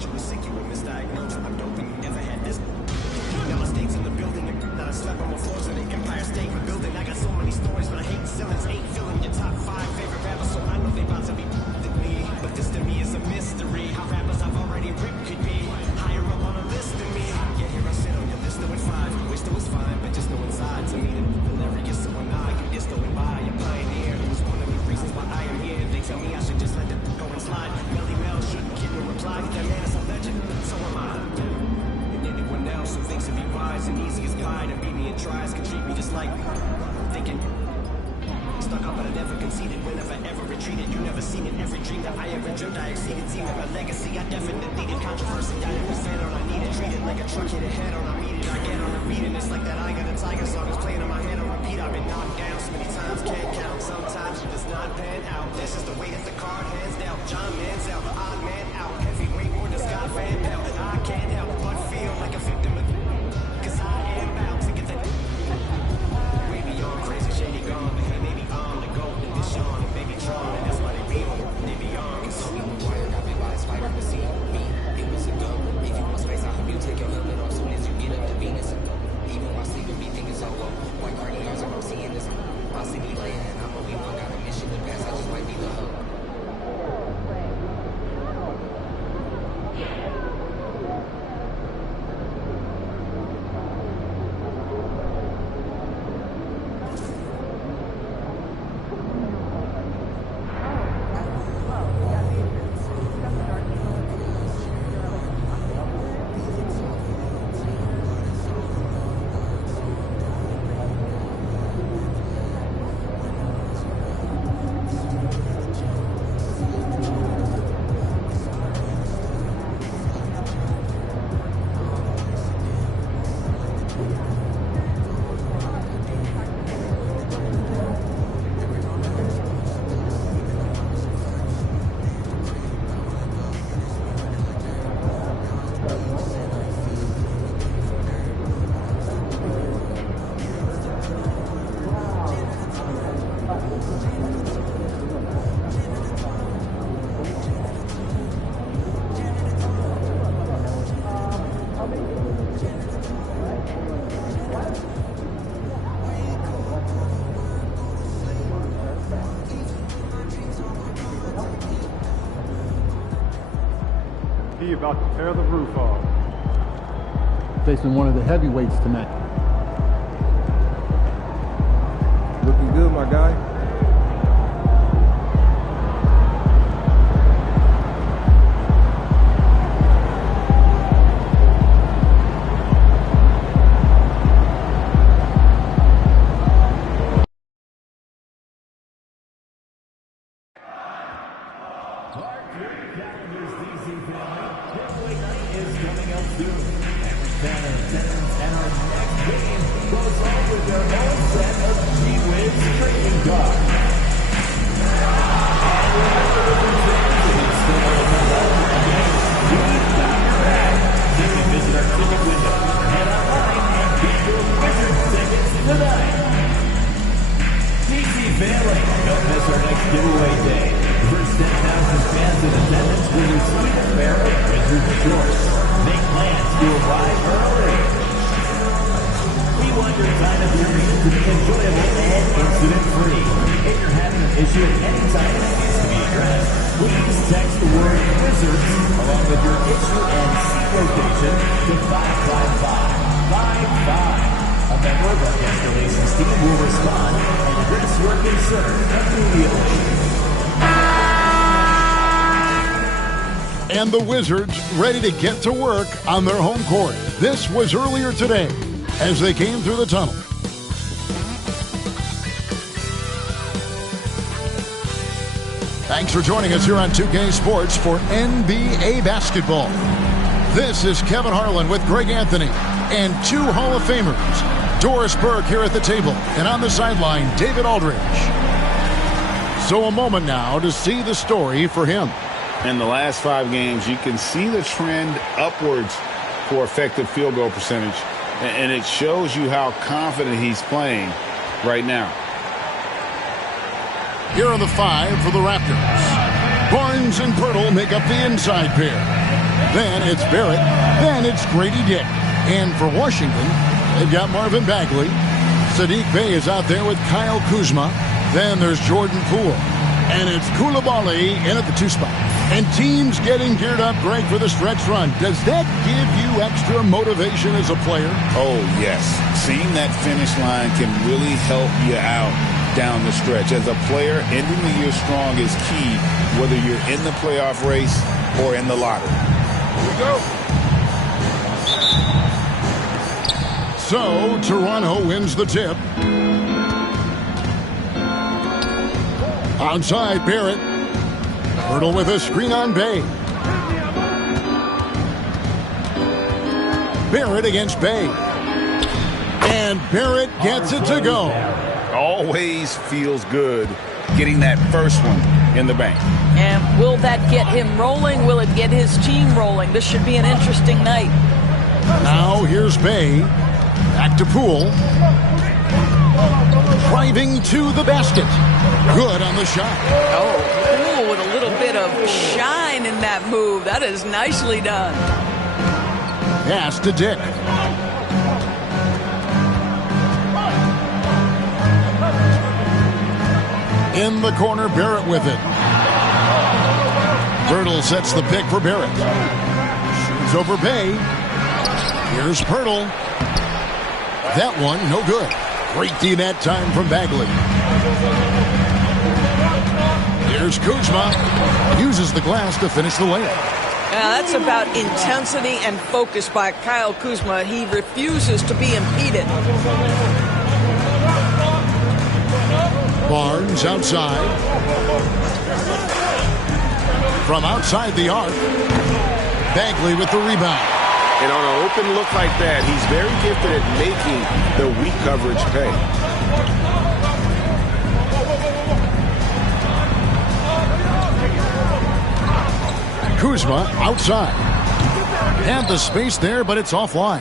thought you were sick, you were misdiagnosed. I'm doping, you never had this. Now mistakes in the building, not a slap on the floors of the Empire State Building. I got so many stories, but I hate ceilings. 8 filling your top 5 favorite rappers, so I know they about to be with me. But this to me is a mystery. How rappers I've already ripped could be higher up on a list than me. Yeah, here I sit on your list with 5. Wish that was fine, but just know inside to me the hilarious. So when I can just going by a pioneer, it was one of the reasons why I am here. They tell me I should just let it go and slide. Melly Mel shouldn't get no reply. That man is a legend, so am I. And anyone else who thinks it'd be wise and easy as pie to beat me and tries can treat me just like thinking. Stuck up, but I never conceded. Whenever ever retreated, you never seen it. Every dream that I ever dreamed, I exceeded. Seeing my legacy, I definitely needed controversy. I never fed on, I needed treated like a truck hit a head on. I meet it, I get on a beating. It's like that I got a tiger song is playing in my head on repeat. I've been knocked down so many times, can't count. Sometimes it does not pan out. This is the way that the card hands down. John Manziel, odd man out. Heavyweight or the Scott Van Pelt. I can't help but feel like a victim of, cause I am bound to get that way beyond crazy, shady gone. Because maybe I'm the gold and this Sean and baby Tron, and that's why they be on. They be on. Cause some people wire got me by a spider to see me. It was a go. If you want space, I hope you take your helmet off soon as you get up to Venus. Even while sleeping, me thinking so low. White cardigans, I'm seeing this. I see me laying, and I'm only one got a mission to pass. I just might be the hook. He about to tear the roof off. Facing one of the heavyweights tonight. Looking good, my guy. And the Wizards ready to get to work on their home court. This was earlier today as they came through the tunnel. Thanks for joining us here on 2K Sports for NBA basketball. This is Kevin Harlan with Greg Anthony and 2 Hall of Famers, Doris Burke here at the table, and on the sideline, David Aldridge. So a moment now to see the story for him. In the last 5 games, you can see the trend upwards for effective field goal percentage, and it shows you how confident he's playing right now. Here are the 5 for the Raptors. Barnes and Pirtle make up the inside pair. Then it's Barrett. Then it's Grady Dick. And for Washington, they've got Marvin Bagley. Sadiq Bey is out there with Kyle Kuzma. Then there's Jordan Poole. And it's Coulibaly in at the 2 spot. And teams getting geared up, Greg, for the stretch run. Does that give you extra motivation as a player? Oh, yes. Seeing that finish line can really help you out down the stretch. As a player, ending the year strong is key, whether you're in the playoff race or in the lottery. Here we go. So, Toronto wins the tip. Outside, Barrett. Hurdle with a screen on Bey. Barrett against Bey. And Barrett gets it to go. Always feels good getting that first one in the bank. And will that get him rolling? Will it get his team rolling? This should be an interesting night. Now here's Bey. Back to Poole. Driving to the basket. Good on the shot. Oh, Poole with a little bit of shine in that move. That is nicely done. Pass to Dick. In the corner, Barrett with it. Pirtle sets the pick for Barrett. Shoots over Bey. Here's Pirtle. That one, no good. Great D that time from Bagley. Here's Kuzma. Uses the glass to finish the layup. That's about intensity and focus by Kyle Kuzma. He refuses to be impeded. Barnes outside. From outside the arc. Bagley with the rebound. And on an open look like that, he's very gifted at making the weak coverage pay. Kuzma outside. And the space there, but it's offline.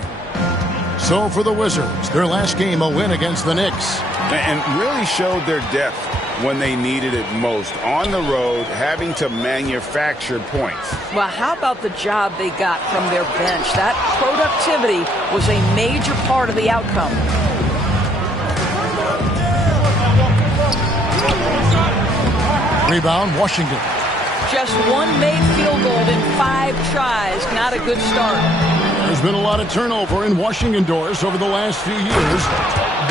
So for the Wizards, their last game, a win against the Knicks. And really showed their depth when they needed it most. On the road, having to manufacture points. Well, how about the job they got from their bench? That productivity was a major part of the outcome. Rebound, Washington. Just one made field goal in 5 tries. Not a good start. There's been a lot of turnover in Washington doors over the last few years.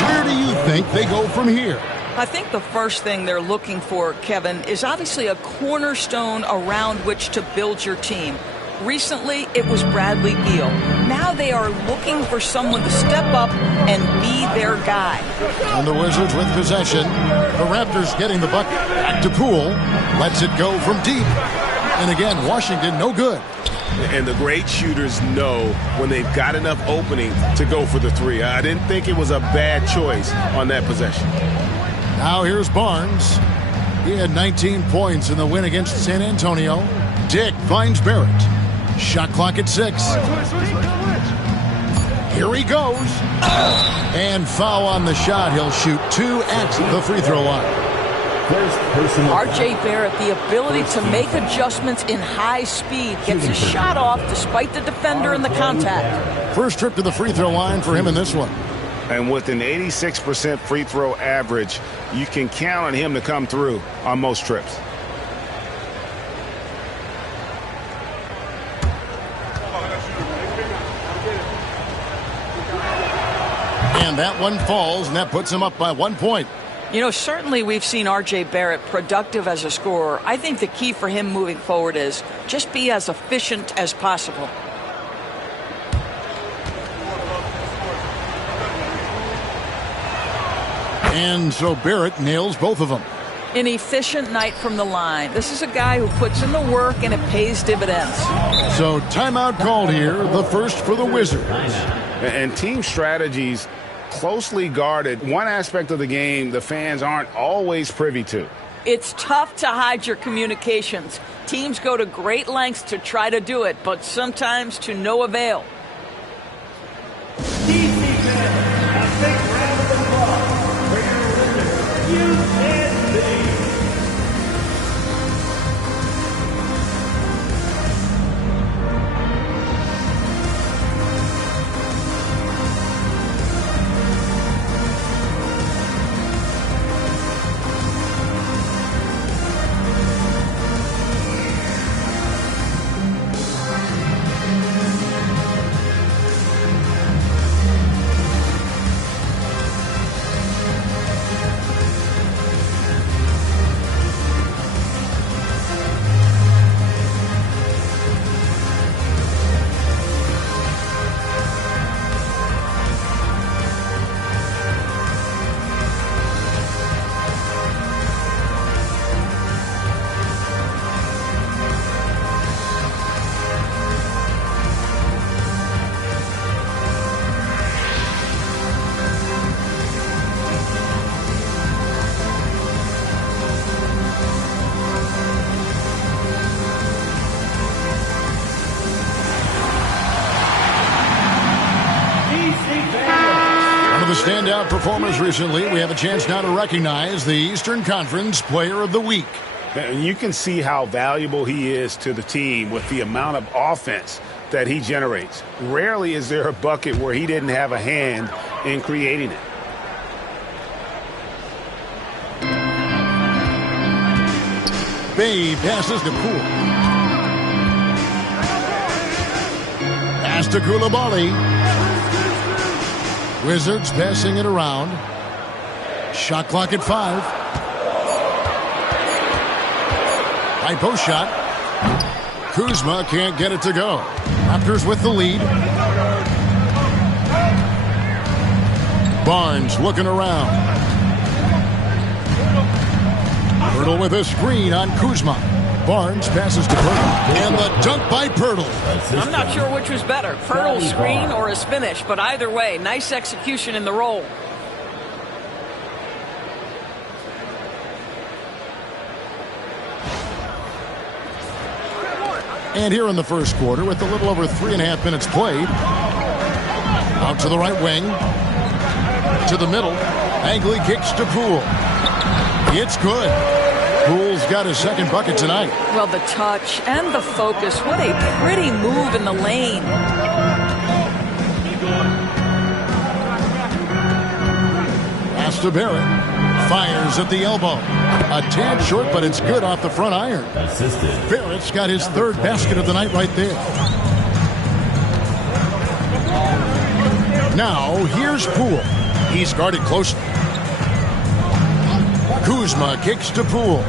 Where do you think they go from here? I think the first thing they're looking for, Kevin, is obviously a cornerstone around which to build your team. Recently, it was Bradley Beal. Now they are looking for someone to step up and be their guy. And the Wizards with possession. The Raptors getting the bucket. Back to Poole. Lets it go from deep. And again, Washington no good. And the great shooters know when they've got enough opening to go for the 3. I didn't think it was a bad choice on that possession. Now here's Barnes. He had 19 points in the win against San Antonio. Dick finds Barrett. Shot clock at 6. Here he goes. And foul on the shot. He'll shoot 2 at the free throw line. R.J. Barrett, the ability to make adjustments in high speed, gets his shot off despite the defender and the contact. First trip to the free throw line for him in this one. And with an 86% free throw average, you can count on him to come through on most trips. And that one falls, and that puts him up by 1 point. You know, certainly we've seen R.J. Barrett productive as a scorer. I think the key for him moving forward is just be as efficient as possible. And so Barrett nails both of them. An efficient night from the line. This is a guy who puts in the work and it pays dividends. So timeout called here, the first for the Wizards. And team strategies closely guarded. One aspect of the game the fans aren't always privy to. It's tough to hide your communications. Teams go to great lengths to try to do it, but sometimes to no avail. the standout performers recently, we have a chance now to recognize the Eastern Conference Player of the Week. And you can see how valuable he is to the team with the amount of offense that he generates. Rarely is there a bucket where he didn't have a hand in creating it. Bay passes to Poole. Pass to Koulibaly. Wizards passing it around. Shot clock at 5. High post shot. Kuzma can't get it to go. Raptors with the lead. Barnes looking around. Pirtle with a screen on Kuzma. Barnes passes to Pirtle. And the dunk by Pirtle. I'm not sure which was better, Pirtle's screen or his finish, but either way, nice execution in the roll. And here in the first quarter, with a little over 3.5 minutes played. Out to the right wing. To the middle. Angley kicks to Poole. It's good. Poole's got his second bucket tonight. Well, the touch and the focus. What a pretty move in the lane. Pass to Barrett. Fires at the elbow. A tad short, but it's good off the front iron. Barrett's got his third basket of the night right there. Now, here's Poole. He's guarded closely. Kuzma kicks to Poole.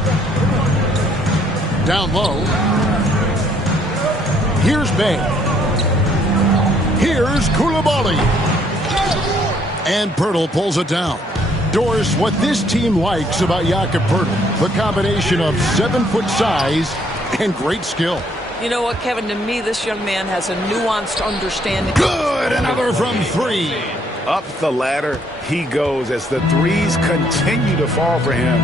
Down low. Here's Bay. Here's Koulibaly. And Pirtle pulls it down. Doris, what this team likes about Jakob Pirtle, the combination of 7-foot size and great skill. You know what, Kevin? To me, this young man has a nuanced understanding. Good! Another from 3. Up the ladder he goes as the threes continue to fall for him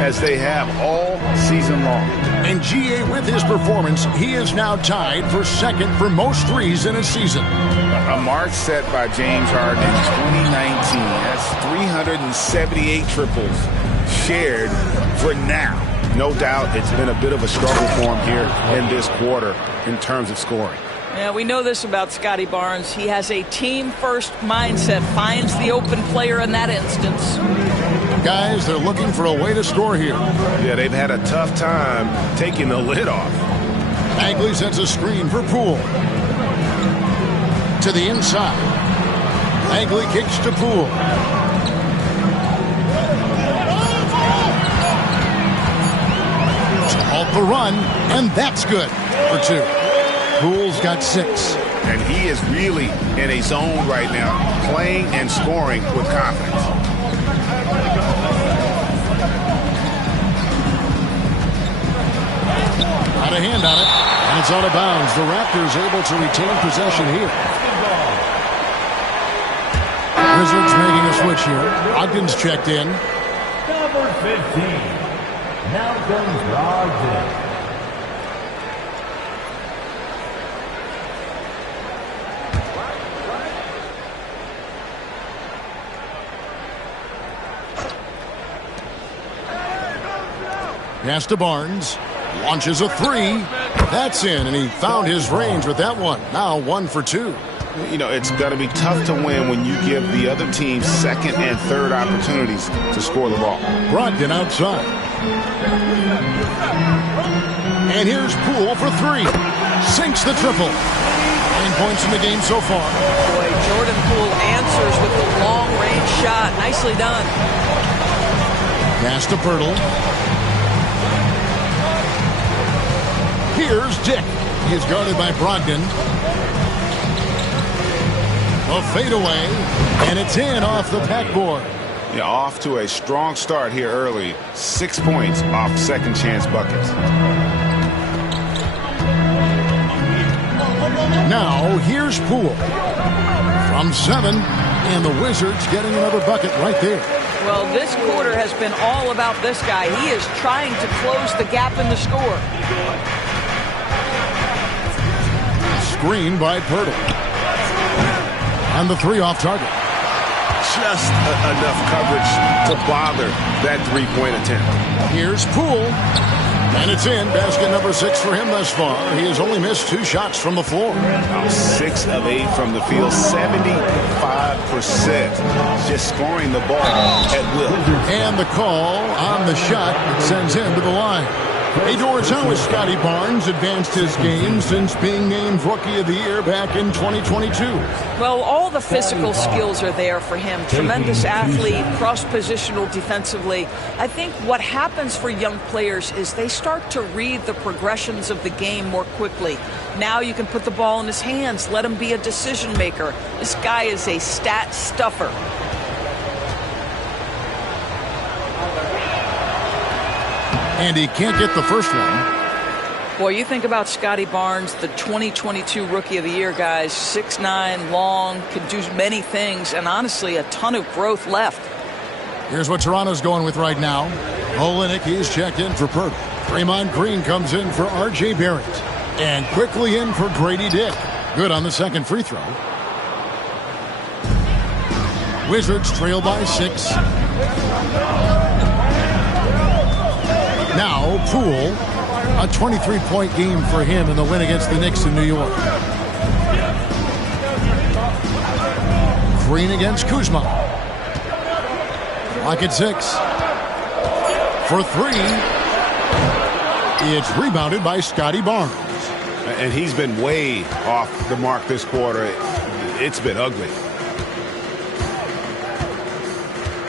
as they have all season long. And GA, with his performance, he is now tied for second for most threes in a season. A mark set by James Harden in 2019. That's 378 triples shared for now. No doubt it's been a bit of a struggle for him here in this quarter in terms of scoring. Yeah, we know this about Scotty Barnes. He has a team-first mindset, finds the open player in that instance. Guys, they're looking for a way to score here. Yeah, they've had a tough time taking the lid off. Angley sets a screen for Poole. To the inside. Angley kicks to Poole. To halt the run, and that's good for 2. Poole's got 6. And he is really in a zone right now, playing and scoring with confidence. Got a hand on it, and it's out of bounds. The Raptors able to retain possession here. Wizards making a switch here. Ogden's checked in. Number 15. Now comes Ogden. Pass to Barnes. Launches a 3. That's in, and he found his range with that one. Now 1 for 2. You know, it's going to be tough to win when you give the other team second and third opportunities to score the ball. Brogdon outside. And here's Poole for 3. Sinks the triple. 9 points in the game so far. Boy, Jordan Poole answers with the long-range shot. Nicely done. Pass to Pirtle. Here's Dick. He's guarded by Brogdon. A fadeaway, and it's in off the backboard. Yeah, off to a strong start here early. 6 points off second chance buckets. Now here's Poole. From 7, and the Wizards getting another bucket right there. Well, this quarter has been all about this guy. He is trying to close the gap in the score. Screen by Pirtle. And the 3 off target. just enough coverage to bother that three-point attempt. Here's Poole. And it's in. Basket number 6 for him thus far. He has only missed 2 shots from the floor. 6 of 8 from the field, 75%. Just scoring the ball at will. And the call on the shot sends him to the line. Hey, Doris, how has Scotty Barnes advanced his game since being named Rookie of the Year back in 2022? Well, all the physical skills are there for him. Tremendous athlete, cross-positional defensively. I think what happens for young players is they start to read the progressions of the game more quickly. Now you can put the ball in his hands, let him be a decision maker. This guy is a stat stuffer. And he can't get the first one. Boy, you think about Scotty Barnes, the 2022 Rookie of the Year, guys. 6'9", long, can do many things, and honestly, a ton of growth left. Here's what Toronto's going with right now. Olenek, he's checked in for Purtle. Draymond Green comes in for R.J. Barrett. And quickly in for Grady Dick. Good on the second free throw. Wizards trail by 6. Now, Poole, a 23-point game for him in the win against the Knicks in New York. Green against Kuzma. Clock at 6. For 3. It's rebounded by Scotty Barnes. And he's been way off the mark this quarter. It's been ugly.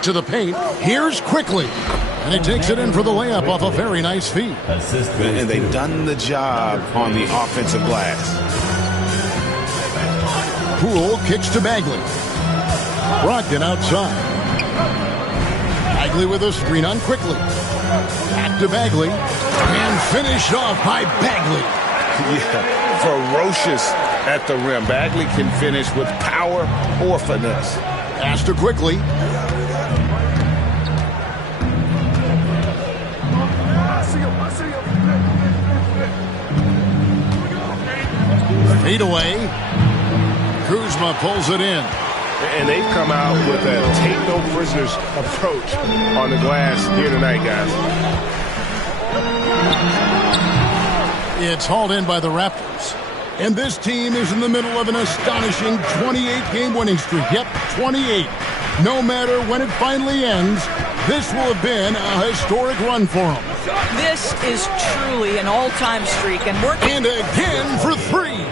To the paint. Here's Quickly. And he takes it in for the layup off a very nice feed. And they've done the job on the offensive glass. Poole kicks to Bagley. Brogdon outside. Bagley with a screen on Quickly. Back to Bagley. And finished off by Bagley. Yeah, ferocious at the rim. Bagley can finish with power or finesse. Pass to Quickly. Fade away. Kuzma pulls it in. And they've come out with a take no prisoners approach on the glass here tonight, guys. It's hauled in by the Raptors. And this team is in the middle of an astonishing 28-game winning streak. Yep, 28. No matter when it finally ends, this will have been a historic run for them. This is truly an all-time streak, and we're... And again for 3.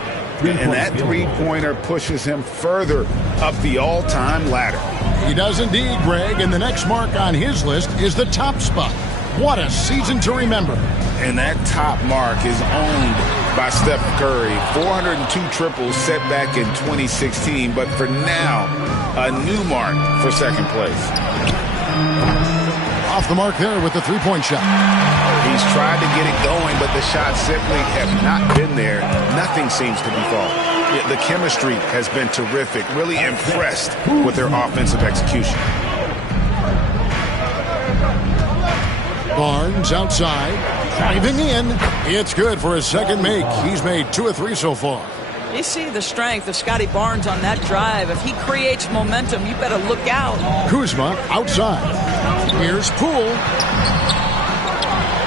And that three-pointer pushes him further up the all-time ladder. He does indeed, Greg, and the next mark on his list is the top spot. What a season to remember. And that top mark is owned by Steph Curry. 402 triples set back in 2016, but for now, a new mark for second place. Off the mark there with the three-point shot. He's tried to get it going, but the shots simply have not been there. Nothing seems to be falling. Yeah, the chemistry has been terrific. Really impressed with their offensive execution. Barnes outside, driving in. It's good for his second make. He's made 2 of 3 so far. You see the strength of Scotty Barnes on that drive. If he creates momentum, you better look out. Kuzma outside. Here's Poole.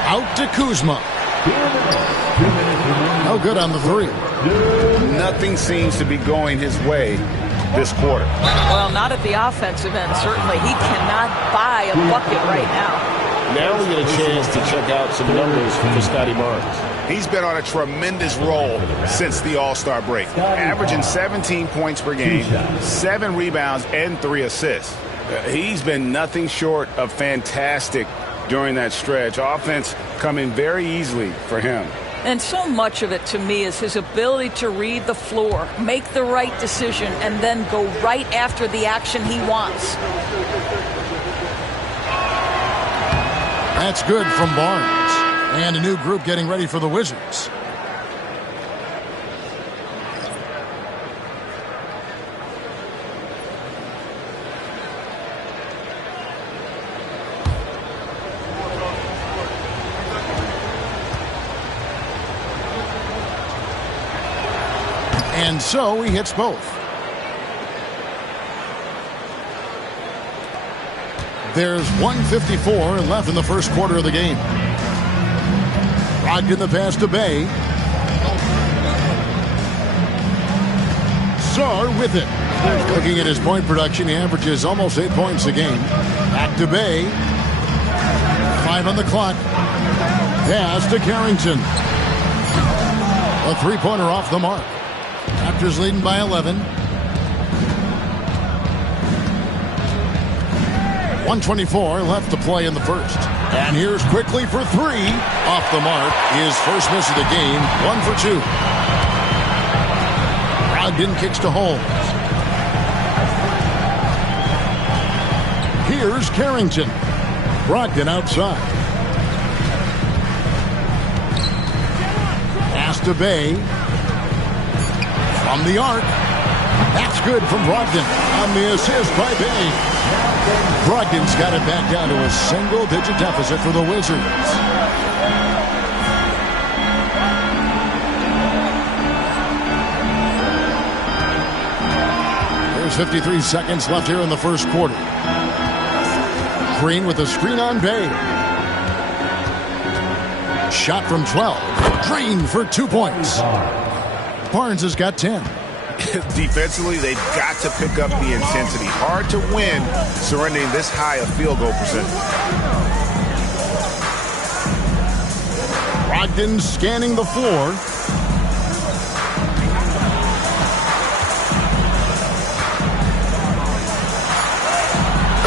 Out to Kuzma. No good on the 3. Nothing seems to be going his way this quarter. Well, not at the offensive end, certainly. He cannot buy a bucket right now. Now we get a chance to check out some numbers for Scotty Barnes. He's been on a tremendous roll since the All-Star break, averaging 17 points per game, 7 rebounds, and 3 assists. He's been nothing short of fantastic during that stretch. Offense coming very easily for him. And so much of it, to me, is his ability to read the floor, make the right decision, and then go right after the action he wants. That's good from Barnes. And a new group getting ready for the Wizards. And so he hits both. There's 1:54 left in the first quarter of the game. Brogdon the pass to Bay. Sar with it. Looking at his point production, he averages almost 8 points a game. Back to Bay. 5 on the clock. Pass to Carrington. A three-pointer off the mark. Raptors leading by 11. 1:24 left to play in the first. And here's quickly for three. Off the mark. His first miss of the game. 1 for 2. Brogdon kicks to Holmes. Here's Carrington. Brogdon outside. Pass to Bay. From the arc. That's good from Brogdon. On the assist by Bay. Brogdon's got it back down to a single-digit deficit for the Wizards. There's 53 seconds left here in the first quarter. Green with a screen on Bay. Shot from 12. Green for 2 points. Barnes has got 10. Defensively, they've got to pick up the intensity. Hard to win surrendering this high a field goal percentage. Brogdon scanning the floor.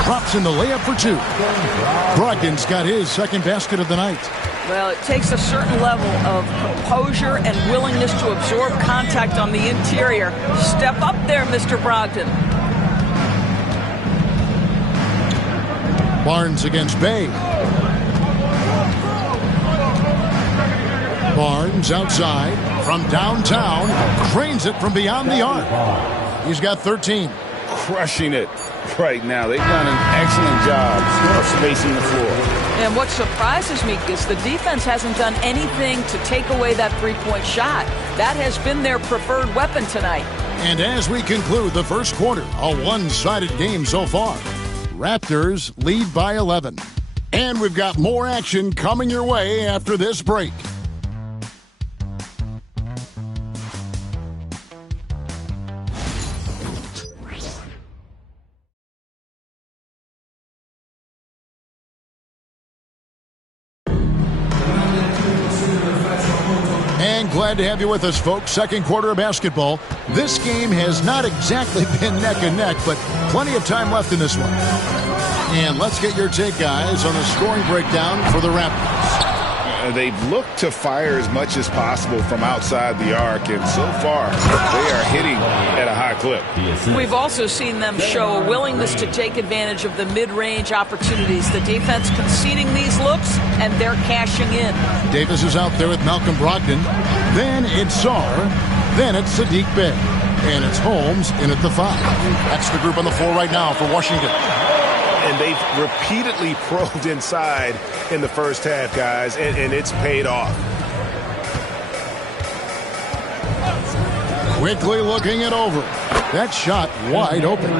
Drops in the layup for 2. Brogdon's got his second basket of the night. Well, it takes a certain level of composure and willingness to absorb contact on the interior. Step up there, Mr. Brogdon. Barnes against Bay. Barnes outside from downtown. Cranes it from beyond the arc. He's got 13. Crushing it right now. They've done an excellent job of spacing the floor. And what surprises me is the defense hasn't done anything to take away that three-point shot. That has been their preferred weapon tonight. And as we conclude the first quarter, a one-sided game so far. Raptors lead by 11. And we've got more action coming your way after this break. And glad to have you with us, folks. Second quarter of basketball. This game has not exactly been neck and neck, but plenty of time left in this one. And let's get your take, guys, on the scoring breakdown for the Raptors. They've looked to fire as much as possible from outside the arc, and so far they are hitting at a high clip. We've also seen them show a willingness to take advantage of the mid-range opportunities. The defense conceding these looks, and they're cashing in. Davis is out there with Malcolm Brogdon. Then it's Sar. Then it's Sadiq Bey. And it's Holmes in at the 5. That's the group on the floor right now for Washington. And they've repeatedly probed inside in the first half, guys, and it's paid off. Quickly looking it over. That shot wide open.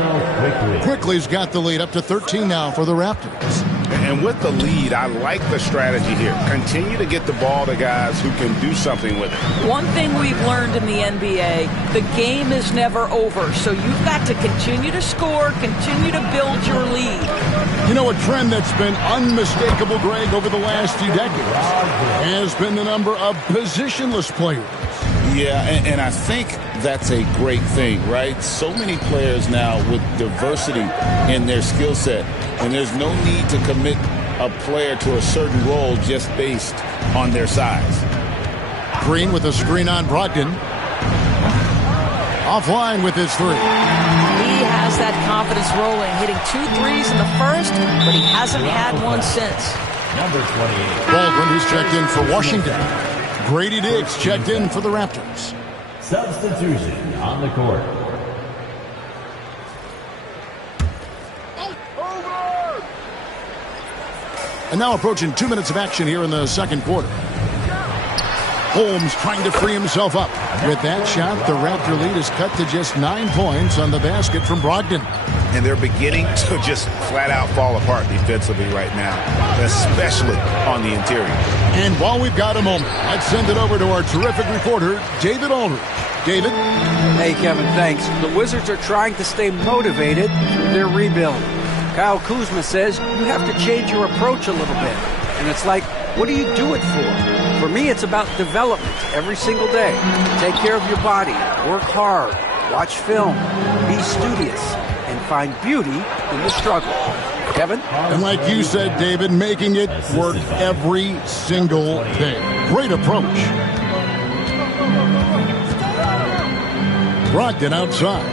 Quickly's got the lead up to 13 now for the Raptors. And with the lead, I like the strategy here. Continue to get the ball to guys who can do something with it. One thing we've learned in the NBA, the game is never over. So you've got to continue to score, continue to build your lead. You know, a trend that's been unmistakable, Greg, over the last few decades has been the number of positionless players. Yeah, and I think that's a great thing, right? So many players now with diversity in their skill set, and there's no need to commit a player to a certain role just based on their size. Green with a screen on Brogdon. Offline with his 3. He has that confidence rolling, hitting 2 threes in the first, but he hasn't had one since. Number 28. Baldwin, who's checked in for Washington. Grady Diggs checked in for the Raptors. Substitution on the court. And now approaching 2 minutes of action here in the second quarter. Holmes trying to free himself up. With that shot, the Raptor lead is cut to just 9 points on the basket from Brogdon. And they're beginning to just flat out fall apart defensively right now, especially on the interior. And while we've got a moment, let's send it over to our terrific reporter, David Aldridge. David? Hey, Kevin, thanks. The Wizards are trying to stay motivated through their rebuild. Kyle Kuzma says you have to change your approach a little bit. And it's like, what do you do it for? For me, it's about development every single day. Take care of your body, work hard, watch film, be studious, and find beauty in the struggle. Kevin? And like you said, David, making it work every single day. Great approach. Brogdon outside.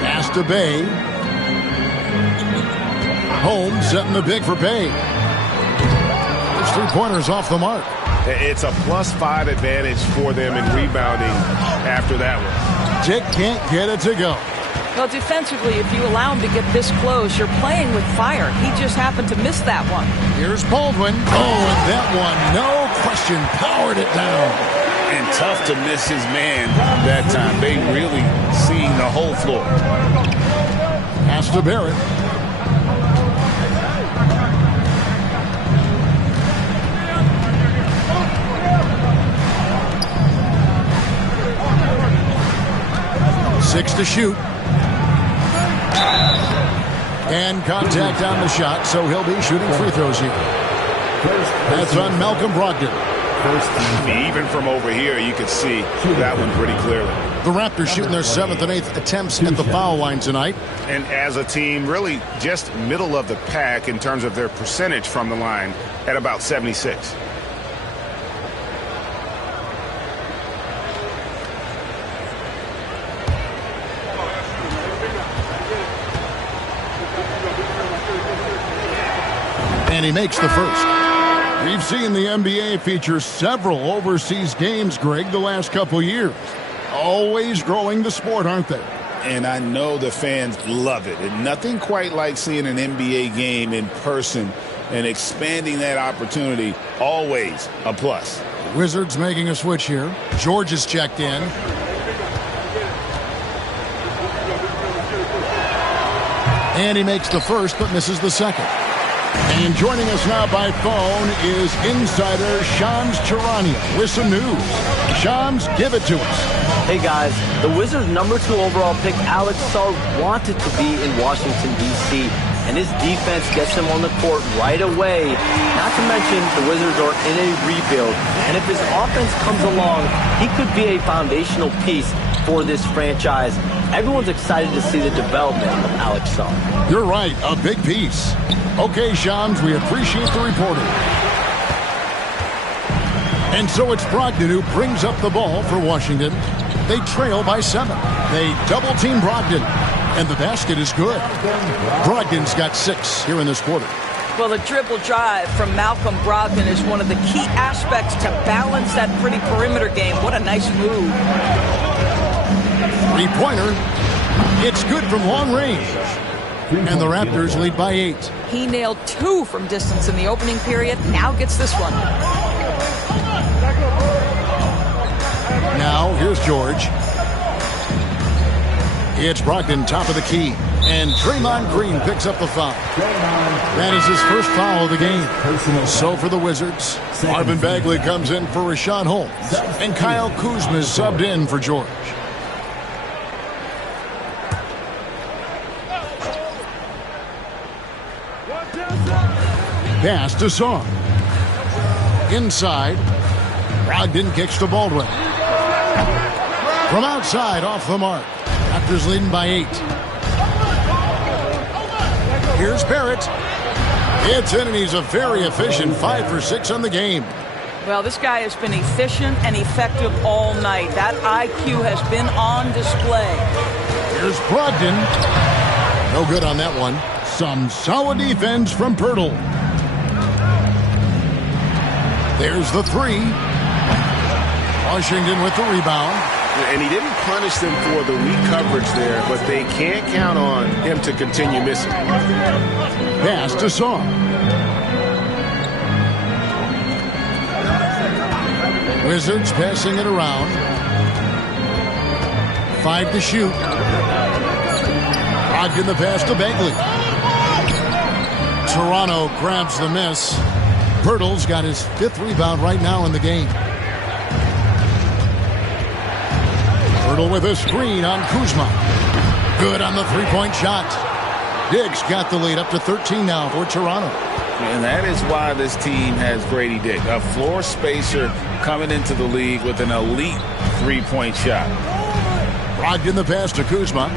Pass to Bay. Holmes setting the big for Bay. His three-pointers off the mark. It's a +5 advantage for them in rebounding after that one. Dick can't get it to go. Well, defensively, if you allow him to get this close, you're playing with fire. He just happened to miss that one. Here's Baldwin. Oh, and that one, no question, powered it down. And tough to miss his man that time. They really seeing the whole floor. Pass to Barrett. Six to shoot. And contact on the shot, so he'll be shooting free throws here. That's on Malcolm Brogdon. Even from over here, you could see that one pretty clearly. The Raptors shooting their 7th and 8th attempts at the foul line tonight. And as a team, really just middle of the pack in terms of their percentage from the line at about 76. And he makes the first. We've seen the NBA feature several overseas games, Greg, the last couple years. Always growing the sport, aren't they? And I know the fans love it. And nothing quite like seeing an NBA game in person and expanding that opportunity, always a plus. Wizards making a switch here. George is checked in. And he makes the first, but misses the second. And joining us now by phone is insider Shams Charania with some news. Shams, give it to us. Hey guys, the Wizards' #2 overall pick, Alex Sar, wanted to be in Washington, D.C., and his defense gets him on the court right away. Not to mention, the Wizards are in a rebuild, and if his offense comes along, he could be a foundational piece for this franchise. Everyone's excited to see the development of Alex Sar. You're right, a big piece. Okay, Shams, we appreciate the reporting. And so it's Brogdon who brings up the ball for Washington. They trail by 7. They double-team Brogdon, and the basket is good. Brogdon's got 6 here in this quarter. Well, the dribble drive from Malcolm Brogdon is one of the key aspects to balance that pretty perimeter game. What a nice move. Three-pointer. It's good from long range. And the Raptors lead by 8. He nailed 2 from distance in the opening period. Now gets this one. Now, here's George. It's Brogdon, top of the key. And Draymond Green picks up the foul. That is his first foul of the game. So for the Wizards, Marvin Bagley comes in for Rashawn Holmes. And Kyle Kuzma is subbed in for George. Pass to Song. Inside. Brogdon kicks to Baldwin. From outside, off the mark. Raptors leading by 8. Here's Barrett. It's in, and he's a very efficient 5 for 6 on the game. Well, this guy has been efficient and effective all night. That IQ has been on display. Here's Brogdon. No good on that one. Some solid defense from Pirtle. There's the 3. Washington with the rebound. And he didn't punish them for the weak coverage there, but they can't count on him to continue missing. Pass to Song. Wizards passing it around. 5 to shoot. Brogdon the pass to Bagley. Toronto grabs the miss. Pirtle's got his 5th rebound right now in the game. Pirtle with a screen on Kuzma. Good on the three-point shot. Diggs got the lead up to 13 now for Toronto. And that is why this team has Grady Dick, a floor spacer coming into the league with an elite three-point shot. Brogdon the pass to Kuzma.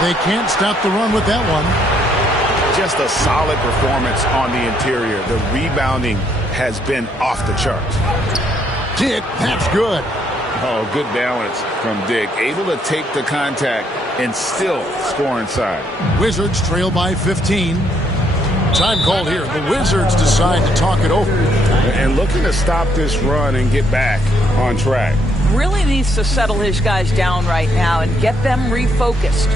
They can't stop the run with that one. Just a solid performance on the interior. The rebounding has been off the charts. Dick, that's good. Oh, good balance from Dick. Able to take the contact and still score inside. Wizards trail by 15. Time called here. The Wizards decide to talk it over. And looking to stop this run and get back on track. Really needs to settle his guys down right now and get them refocused.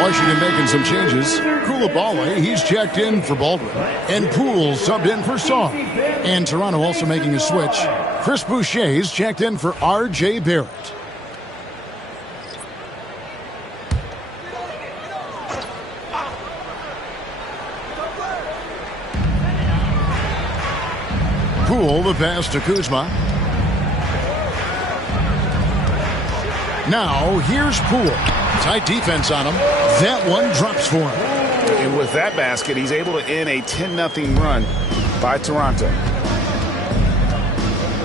Washington making some changes. Koulibaly, he's checked in for Baldwin. And Poole subbed in for Song. And Toronto also making a switch. Chris Boucher's checked in for R.J. Barrett. Poole the pass to Kuzma. Now here's Poole. Tight defense on him. That one drops for him. And with that basket, he's able to end a 10-0 run by Toronto.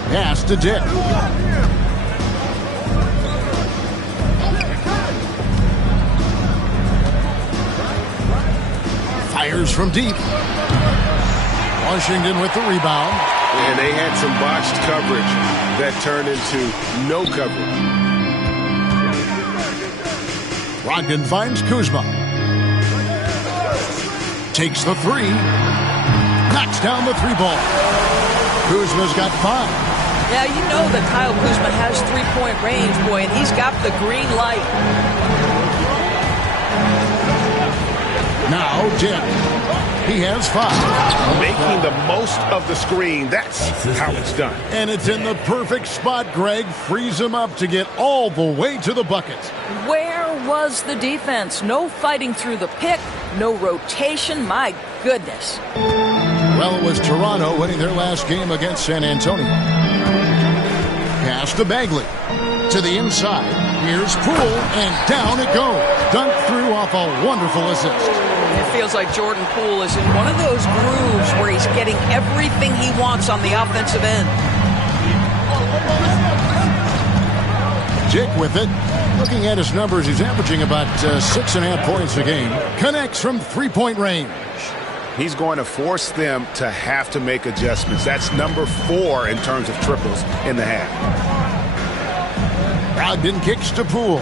Pass to Dick. Fires from deep. Washington with the rebound. And they had some botched coverage that turned into no coverage. Brogdon finds Kuzma. Takes the three. Knocks down the three ball. Kuzma's got 5. Yeah, you know that Kyle Kuzma has three-point range, boy, and he's got the green light. Now Dick. He has 5. Making the most of the screen. That's how it's done. And it's in the perfect spot, Greg. Frees him up to get all the way to the bucket. Where was the defense? No fighting through the pick, no rotation. My goodness. Well, it was Toronto winning their last game against San Antonio. Pass to Bagley. To the inside. Here's Poole, and down it goes. Dunked through off a wonderful assist. It feels like Jordan Poole is in one of those grooves where he's getting everything he wants on the offensive end. Dick with it. Looking at his numbers, he's averaging about 6.5 points a game. Connects from three-point range. He's going to force them to have to make adjustments. That's number 4 in terms of triples in the half. Brogdon kicks to Poole.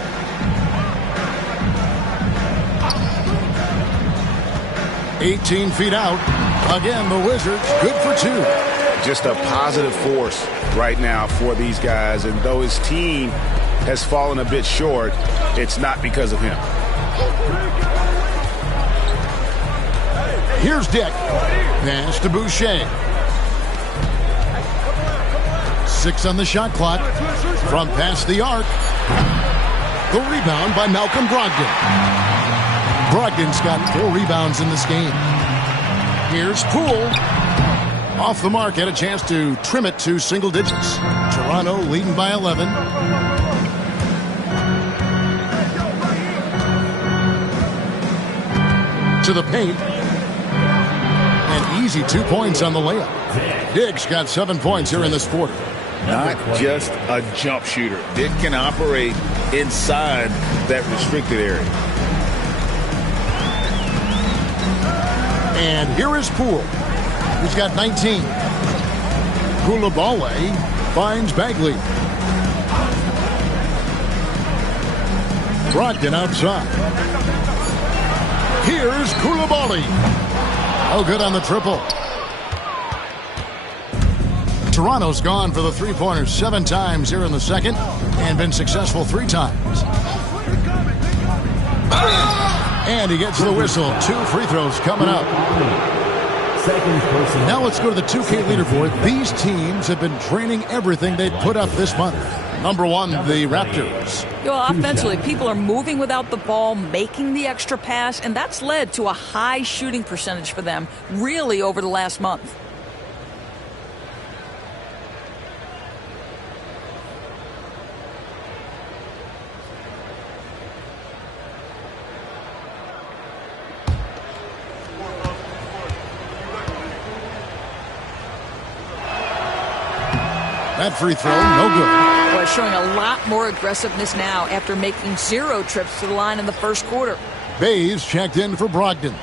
18 feet out. Again, the Wizards good for 2. Just a positive force right now for these guys. And though his team has fallen a bit short, it's not because of him. Here's Dick. Pass to Boucher. 6 on the shot clock. From past the arc. The rebound by Malcolm Brogdon. Brogdon's got 4 rebounds in this game. Here's Poole. Off the mark, had a chance to trim it to single digits. Toronto leading by 11. To the paint. An easy 2 points on the layup. Dick's got 7 points here in this quarter. Not just a jump shooter. Dick can operate inside that restricted area. And here is Poole. He's got 19. Koulibaly finds Bagley. Brogdon outside. Here's Koulibaly. Oh, good on the triple. Toronto's gone for the three-pointers 7 times here in the second and been successful 3 times. And he gets the whistle. 2 free throws coming up. Now let's go to the 2K leaderboard. These teams have been training everything they've put up this month. Number 1, the Raptors. Well, offensively, people are moving without the ball, making the extra pass, and that's led to a high shooting percentage for them, really, over the last month. That free throw, no good. Well, showing a lot more aggressiveness now after making 0 trips to the line in the first quarter. Bays checked in for Brogdon.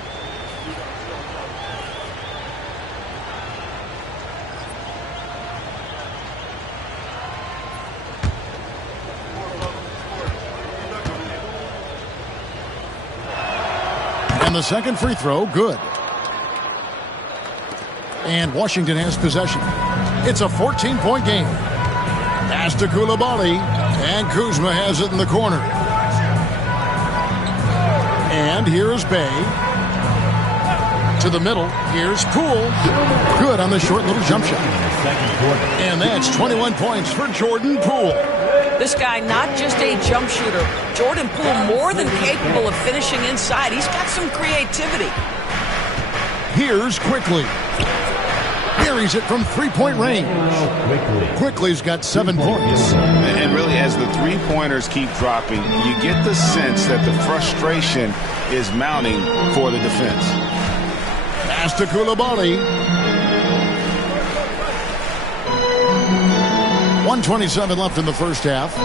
And the second free throw, good. And Washington has possession. It's a 14-point game. Pass to Koulibaly, and Kuzma has it in the corner. And here's Bay. To the middle, here's Poole. Good on the short little jump shot. And that's 21 points for Jordan Poole. This guy, not just a jump shooter. Jordan Poole, more than capable of finishing inside. He's got some creativity. Here's Quickly. Carries it from 3-point range. Quickly's got 7 points. And really, as the three-pointers keep dropping, you get the sense that the frustration is mounting for the defense. Pass to Koulibaly. 1:27 left in the first half.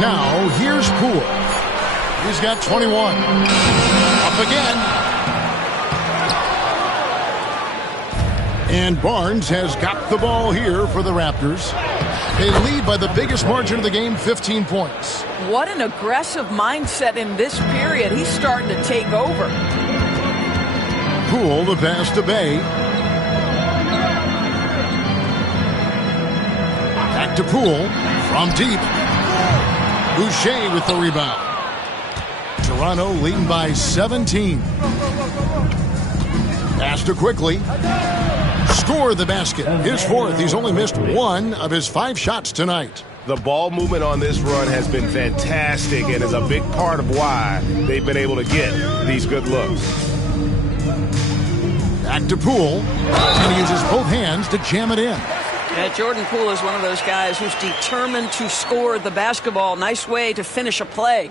Now, here's Poole. He's got 21. Up again. And Barnes has got the ball here for the Raptors. They lead by the biggest margin of the game, 15 points. What an aggressive mindset in this period. He's starting to take over. Poole the pass to Bay. Back to Poole from deep. Boucher with the rebound. Toronto leading by 17. Pass to Quickly. Score the basket. His 4th. He's only missed 1 of his 5 shots tonight. The ball movement on this run has been fantastic and is a big part of why they've been able to get these good looks. Back to Poole. And he uses both hands to jam it in. Yeah, Jordan Poole is one of those guys who's determined to score the basketball. Nice way to finish a play.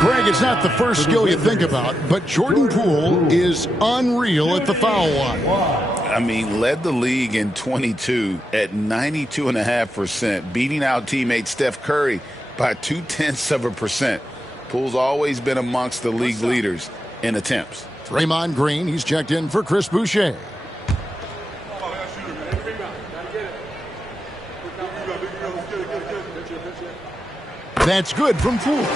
Greg, it's not the first skill you think about, but Jordan Poole is unreal at the foul line. I mean, led the league in 22 at 92.5%, beating out teammate Steph Curry by 0.2%. Poole's always been amongst the league leaders in attempts. Draymond Green, he's checked in for Chris Boucher. That's good from Poole.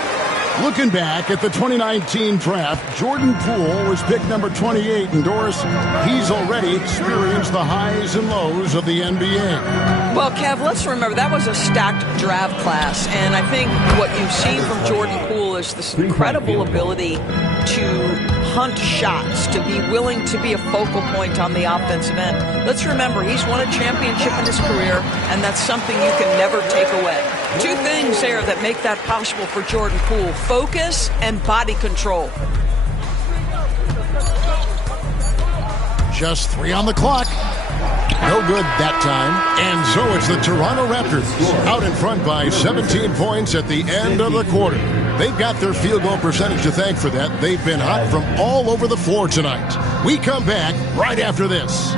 Looking back at the 2019 draft, Jordan Poole was picked number 28, and Doris, he's already experienced the highs and lows of the NBA. Well, Kev, let's remember that was a stacked draft class, and I think what you've seen from Jordan Poole is this incredible ability to hunt shots, to be willing to be a focal point on the offensive end. Let's remember, he's won a championship in his career, and that's something you can never take away. Two things there that make that possible for Jordan Poole: focus and body control. Just 3 on the clock. No good that time. And so it's the Toronto Raptors out in front by 17 points at the end of the quarter. They've got their field goal percentage to thank for that. They've been hot from all over the floor tonight. We come back right after this.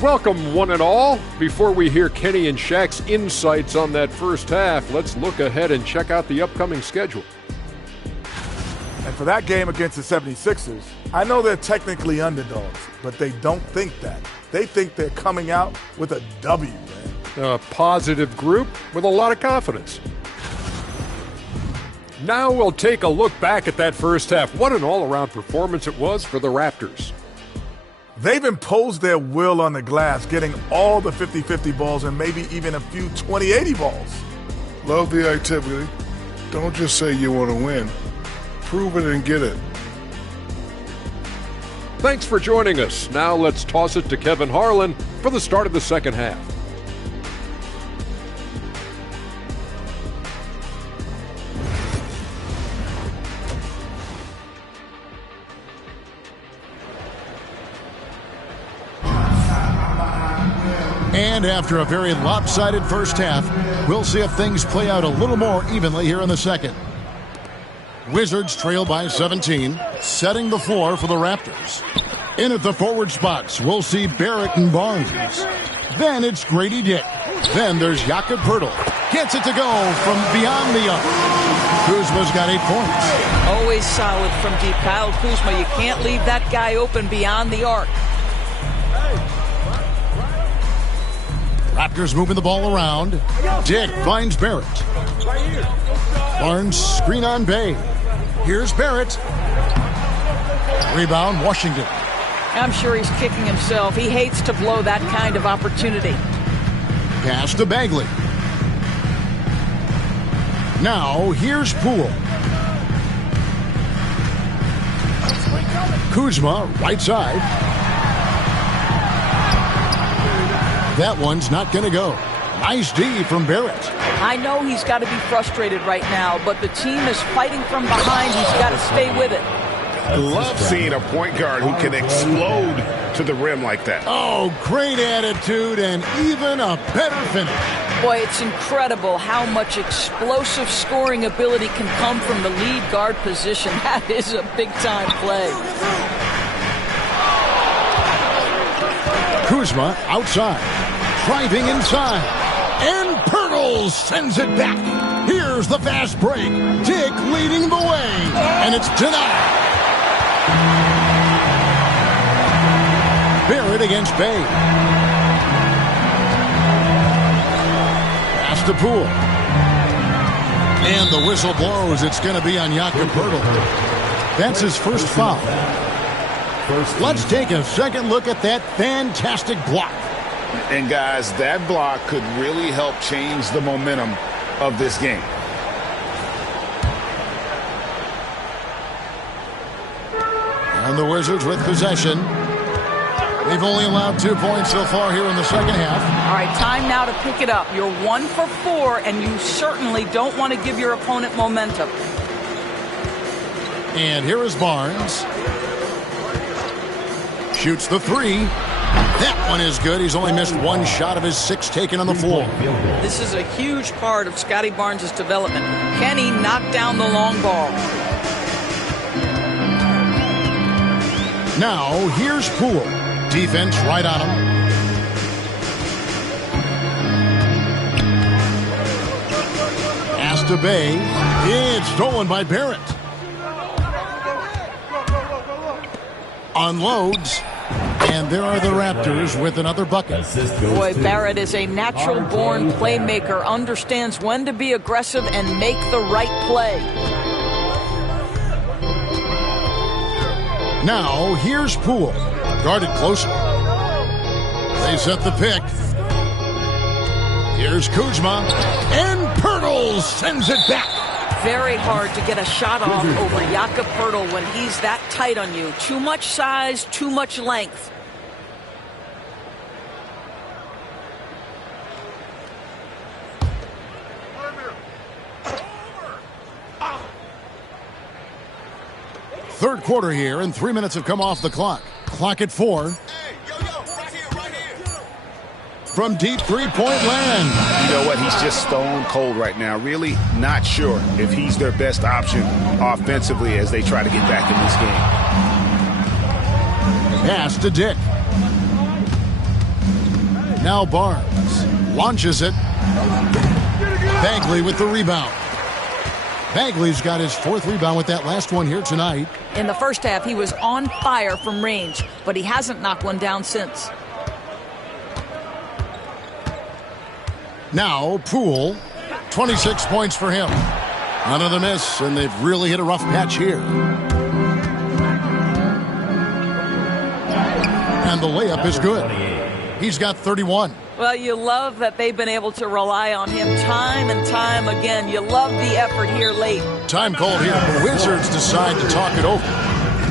Welcome, one and all. Before we hear Kenny and Shaq's insights on that first half, let's look ahead and check out the upcoming schedule. And for that game against the 76ers, I know they're technically underdogs, but they don't think that. They think they're coming out with a W, man. A positive group with a lot of confidence. Now we'll take a look back at that first half. What an all-around performance it was for the Raptors. They've imposed their will on the glass, getting all the 50-50 balls and maybe even a few 20-80 balls. Love the activity. Don't just say you want to win. Prove it and get it. Thanks for joining us. Now let's toss it to Kevin Harlan for the start of the second half. And after a very lopsided first half, we'll see if things play out a little more evenly here in the second. Wizards trail by 17, setting the floor for the Raptors. In at the forward spots, we'll see Barrett and Barnes. Then it's Grady Dick. Then there's Jakob Poeltl. Gets it to go from beyond the arc. Kuzma's got 8 points. Always solid from deep. Kyle Kuzma, you can't leave that guy open beyond the arc. Raptors moving the ball around. Dick finds Barrett. Barnes screen on Bay. Here's Barrett. Rebound, Washington. I'm sure he's kicking himself. He hates to blow that kind of opportunity. Pass to Bagley. Now, here's Poole. Kuzma, right side. That one's not going to go. Nice D from Barrett. I know he's got to be frustrated right now, but the team is fighting from behind. He's got to stay with it. I love seeing a point guard who can explode to the rim like that. Oh, great attitude and even a better finish. Boy, it's incredible how much explosive scoring ability can come from the lead guard position. That is a big-time play. Kuzma outside, driving inside, and Poeltl sends it back. Here's the fast break. Dick leading the way, and it's denied. Barrett against Bay. Pass to Poole. And the whistle blows. It's going to be on Jakob Poeltl. That's his first foul. Let's take a second look at that fantastic block. And guys, that block could really help change the momentum of this game. And the Wizards with possession. They've only allowed 2 points so far here in the second half. All right, time now to pick it up. You're 1 for 4, and you certainly don't want to give your opponent momentum. And here is Barnes. Shoots the 3. That one is good. He's only missed 1 shot of his 6 taken on the floor. This is a huge part of Scotty Barnes' development. Can he knock down the long ball? Now, here's Poole. Defense right on him. to Bay. It's stolen by Barrett. Unloads. And there are the Raptors with another bucket. Boy, Barrett is a natural-born playmaker, understands when to be aggressive and make the right play. Now, here's Poole. Guarded closer. They set the pick. Here's Kuzma. And Pirtle sends it back. Very hard to get a shot off over Jakob Pirtle when he's that tight on you. Too much size, too much length. Third quarter here, and 3 minutes have come off the clock. Clock at 4. From deep three-point land. You know what? He's just stone cold right now. Really not sure if he's their best option offensively as they try to get back in this game. Pass to Dick. Now Barnes launches it. Bagley with the rebound. Bagley's got his 4th rebound with that last one here tonight. In the first half, he was on fire from range, but he hasn't knocked one down since. Now, Poole, 26 points for him. None of the miss, and they've really hit a rough patch here. And the layup is good. He's got 31. Well, you love that they've been able to rely on him time and time again. You love the effort here late. Time called here. The Wizards decide to talk it over.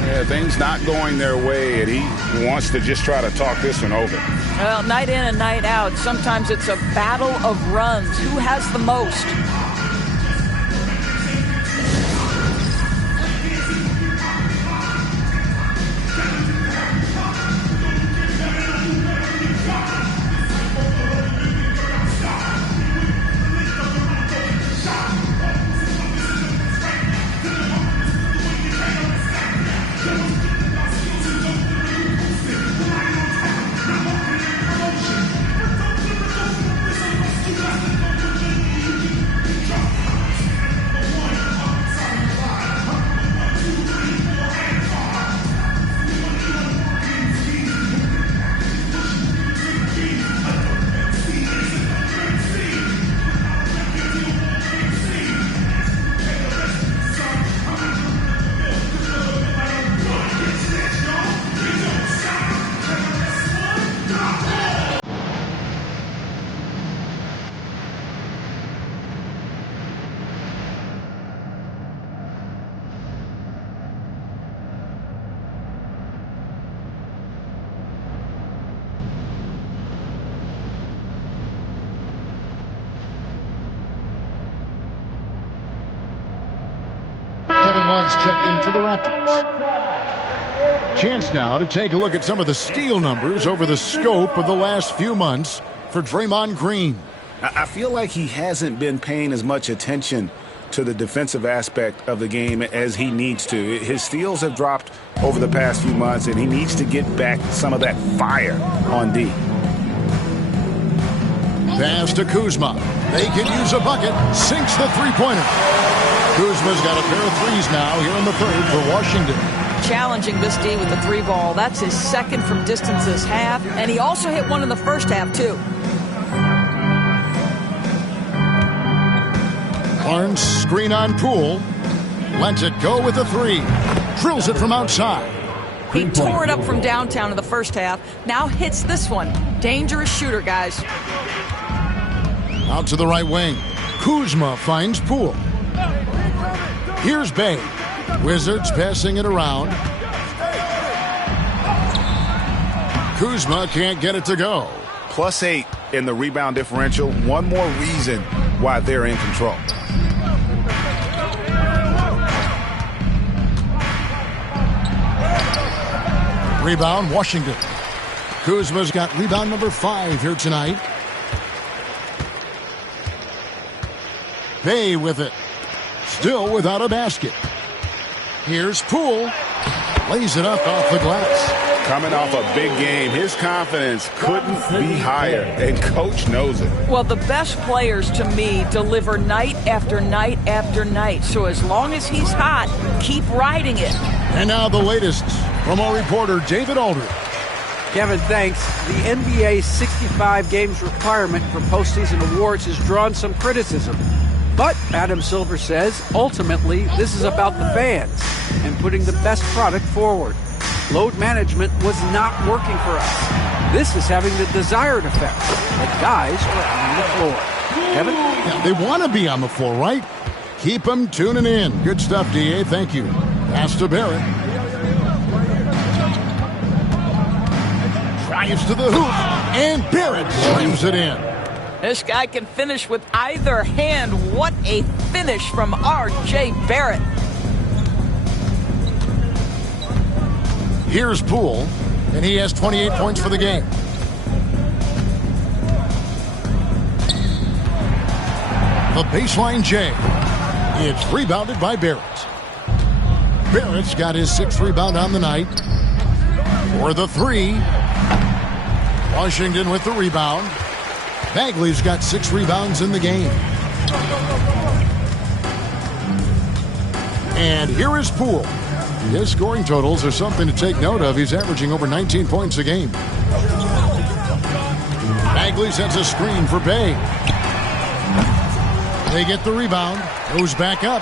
Yeah, things not going their way, and he wants to just try to talk this one over. Well, night in and night out, sometimes it's a battle of runs. Who has the most? Checked in for the Raptors. Chance now to take a look at some of the steal numbers over the scope of the last few months for Draymond Green. I feel like he hasn't been paying as much attention to the defensive aspect of the game as he needs to. His steals have dropped over the past few months, and he needs to get back some of that fire on D. Pass to Kuzma. They can use a bucket. Sinks the three-pointer. Kuzma's got a pair of threes now here in the third for Washington. Challenging this D with the 3-ball. That's his second from distance this half, and he also hit one in the first half, too. Barnes screen on Poole. Lets it go with the 3. Drills it from outside. He tore it up from downtown in the first half. Now hits this one. Dangerous shooter, guys. Out to the right wing. Kuzma finds Poole. Here's Bay. Wizards passing it around. Kuzma can't get it to go. +8 in the rebound differential. One more reason why they're in control. Rebound, Washington. Kuzma's got rebound number 5 here tonight. Bay with it. Still without a basket. Here's Poole. Lays it up off the glass. Coming off a big game, his confidence couldn't be higher, and Coach knows it. Well, the best players, to me, deliver night after night after night. So as long as he's hot, keep riding it. And now the latest from our reporter, David Aldridge. Kevin, thanks. The NBA 65 games requirement for postseason awards has drawn some criticism. But Adam Silver says, ultimately, this is about the fans and putting the best product forward. Load management was not working for us. This is having the desired effect, that guys are on the floor. Kevin? Yeah, they want to be on the floor, right? Keep them tuning in. Good stuff, D.A. Thank you. Pass to Barrett. Drives to the hoop, and Barrett slams it in. This guy can finish with either hand. What a finish from R.J. Barrett. Here's Poole, and he has 28 points for the game. The baseline J. It's rebounded by Barrett. Barrett's got his 6th rebound on the night. For the 3. Washington with the rebound. Bagley's got 6 rebounds in the game. And here is Poole. His scoring totals are something to take note of. He's averaging over 19 points a game. Bagley sets a screen for Bay. They get the rebound. Goes back up.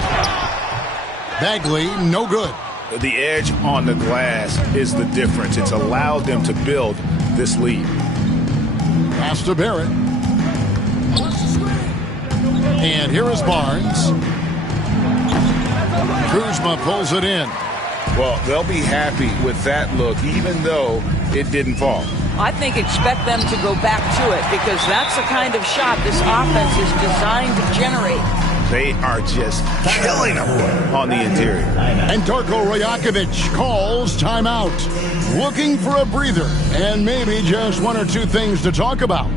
Bagley, no good. The edge on the glass is the difference. It's allowed them to build this lead. Pass to Barrett. And here is Barnes. Kuzma pulls it in. Well, they'll be happy with that look, even though it didn't fall. I think expect them to go back to it because that's the kind of shot this offense is designed to generate. They are just killing them on the interior. And Darko Rajakovic calls timeout. Looking for a breather and maybe just 1 or 2 things to talk about.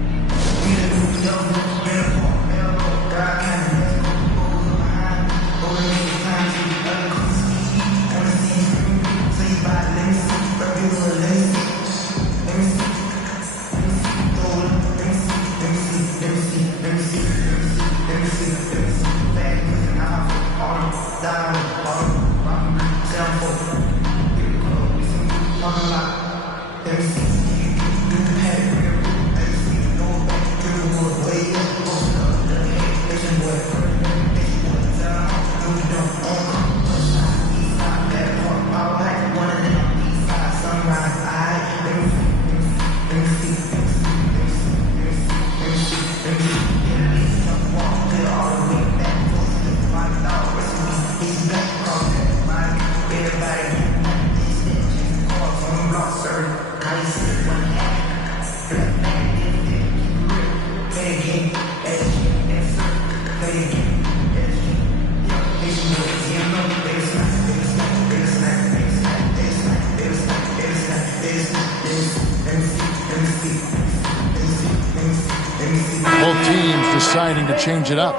Both teams deciding to change it up.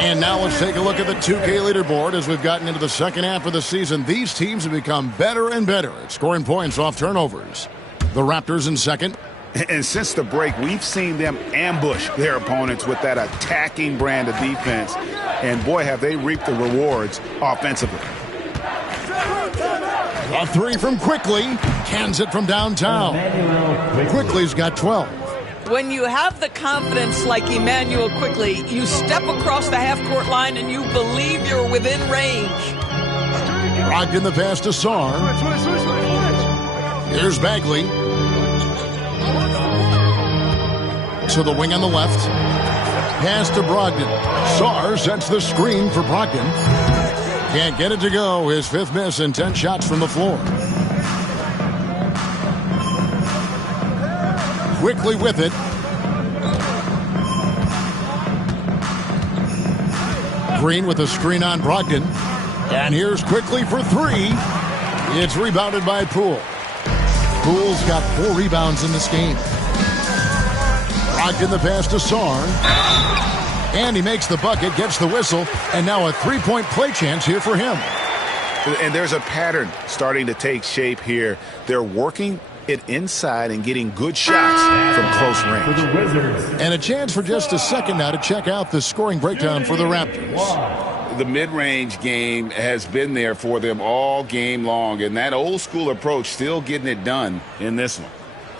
And now let's take a look at the 2K leaderboard as we've gotten into the second half of the season. These teams have become better and better at scoring points off turnovers. The Raptors in second. And since the break, we've seen them ambush their opponents with that attacking brand of defense. And boy, have they reaped the rewards offensively. A 3 from Quickly. Cans it from downtown. Quickly's got 12. When you have the confidence like Emmanuel Quickly, you step across the half-court line and you believe you're within range. Brogdon the pass to Sarr. Here's Bagley. To the wing on the left. Pass to Brogdon. Sarr sets the screen for Brogdon. Can't get it to go. His 5th miss and 10 shots from the floor. Quickly with it. Green with a screen on Brogdon. And here's Quickly for 3. It's rebounded by Poole. Poole's got 4 rebounds in this game. Brogdon the pass to Sarr. And he makes the bucket, gets the whistle, and now a 3-point play chance here for him. And there's a pattern starting to take shape here. They're working it inside and getting good shots from close range. And a chance for just a second now to check out the scoring breakdown for the Raptors. The mid-range game has been there for them all game long, and that old school approach still getting it done in this one.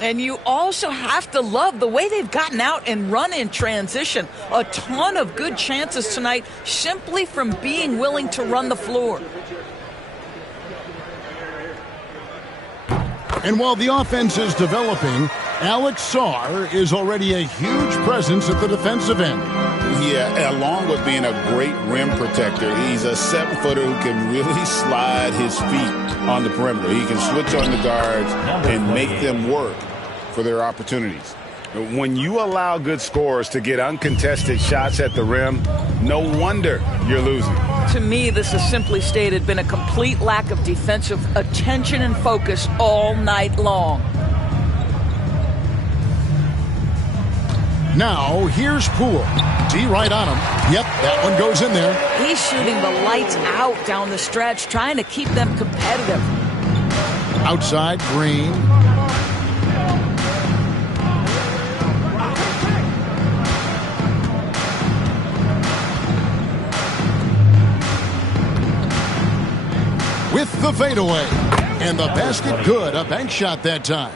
And you also have to love the way they've gotten out and run in transition. A ton of good chances tonight simply from being willing to run the floor. And while the offense is developing, Alex Sarr is already a huge presence at the defensive end. Yeah, along with being a great rim protector, he's a 7-footer who can really slide his feet on the perimeter. He can switch on the guards and make them work for their opportunities. When you allow good scorers to get uncontested shots at the rim, no wonder you're losing. To me, this has simply stated been a complete lack of defensive attention and focus all night long. Now, here's Poole. D right on him. Yep, that one goes in there. He's shooting the lights out down the stretch, trying to keep them competitive. Outside, Green. With the fadeaway. And the basket good. A bank shot that time.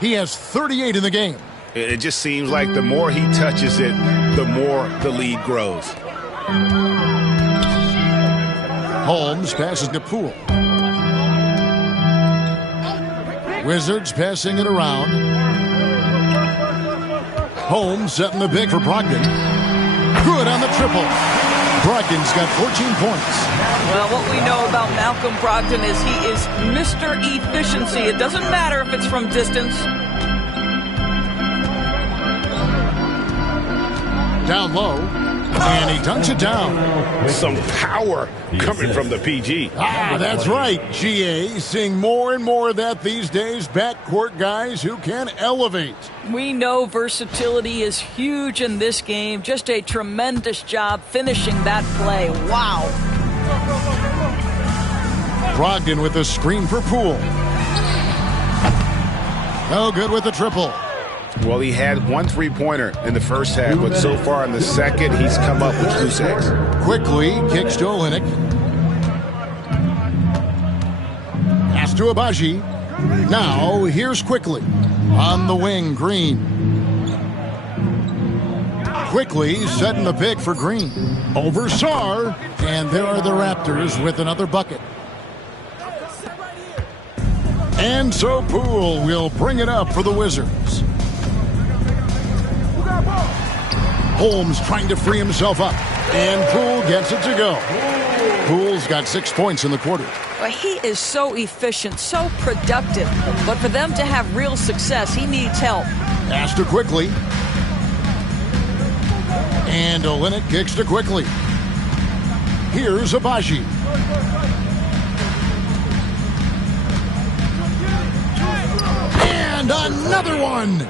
He has 38 in the game. It just seems like the more he touches it, the more the lead grows. Holmes passes to Poole. Wizards passing it around. Holmes setting the pick for Brogdon. Good on the triple. Brogdon's got 14 points. Well, what we know about Malcolm Brogdon is he is Mr. Efficiency. It doesn't matter if it's from distance. Down low, and he dunks it down. Some power coming from the PG. Ah, that's right, GA. Seeing more and more of that these days. Backcourt guys who can elevate. We know versatility is huge in this game. Just a tremendous job finishing that play. Wow. Brogdon with a screen for Poole. No good with the triple. Well, he had one three-pointer in the first half, but so far in the second, he's come up with 2 6. Quickly kicks to Olynyk. Pass to Abaji. Now, here's Quickly. On the wing, Green. Quickly setting the pick for Green. Over Sarr. And there are the Raptors with another bucket. And so Poole will bring it up for the Wizards. Holmes trying to free himself up. And Poole gets it to go. Poole's got 6 points in the quarter. Well, he is so efficient, so productive. But for them to have real success, he needs help. Pass to Quickly. And Olynyk kicks to Quickly. Here's Abaji. And another one.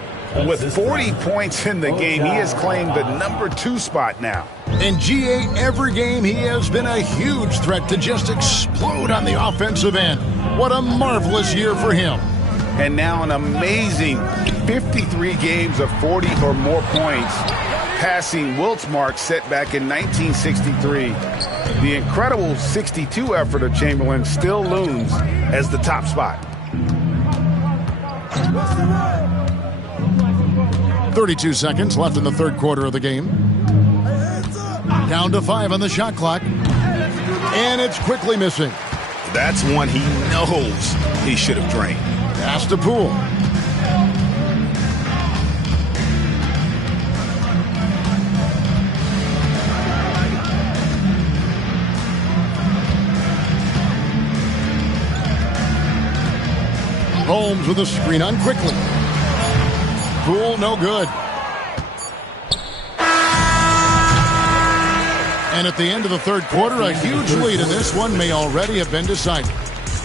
With 40 points in the game, he has claimed the number 2 spot now. In GA, every game, he has been a huge threat to just explode on the offensive end. What a marvelous year for him. And now an amazing 53 games of 40 or more points, passing Wilt's mark set back in 1963. The incredible 62 effort of Chamberlain still looms as the top spot. 32 seconds left in the third quarter of the game. Down to 5 on the shot clock. And it's Quickly missing. That's one he knows he should have drained. Pass to Poole. Holmes with a screen on Quickly. Poole, no good. And at the end of the third quarter, a huge lead in this one may already have been decided.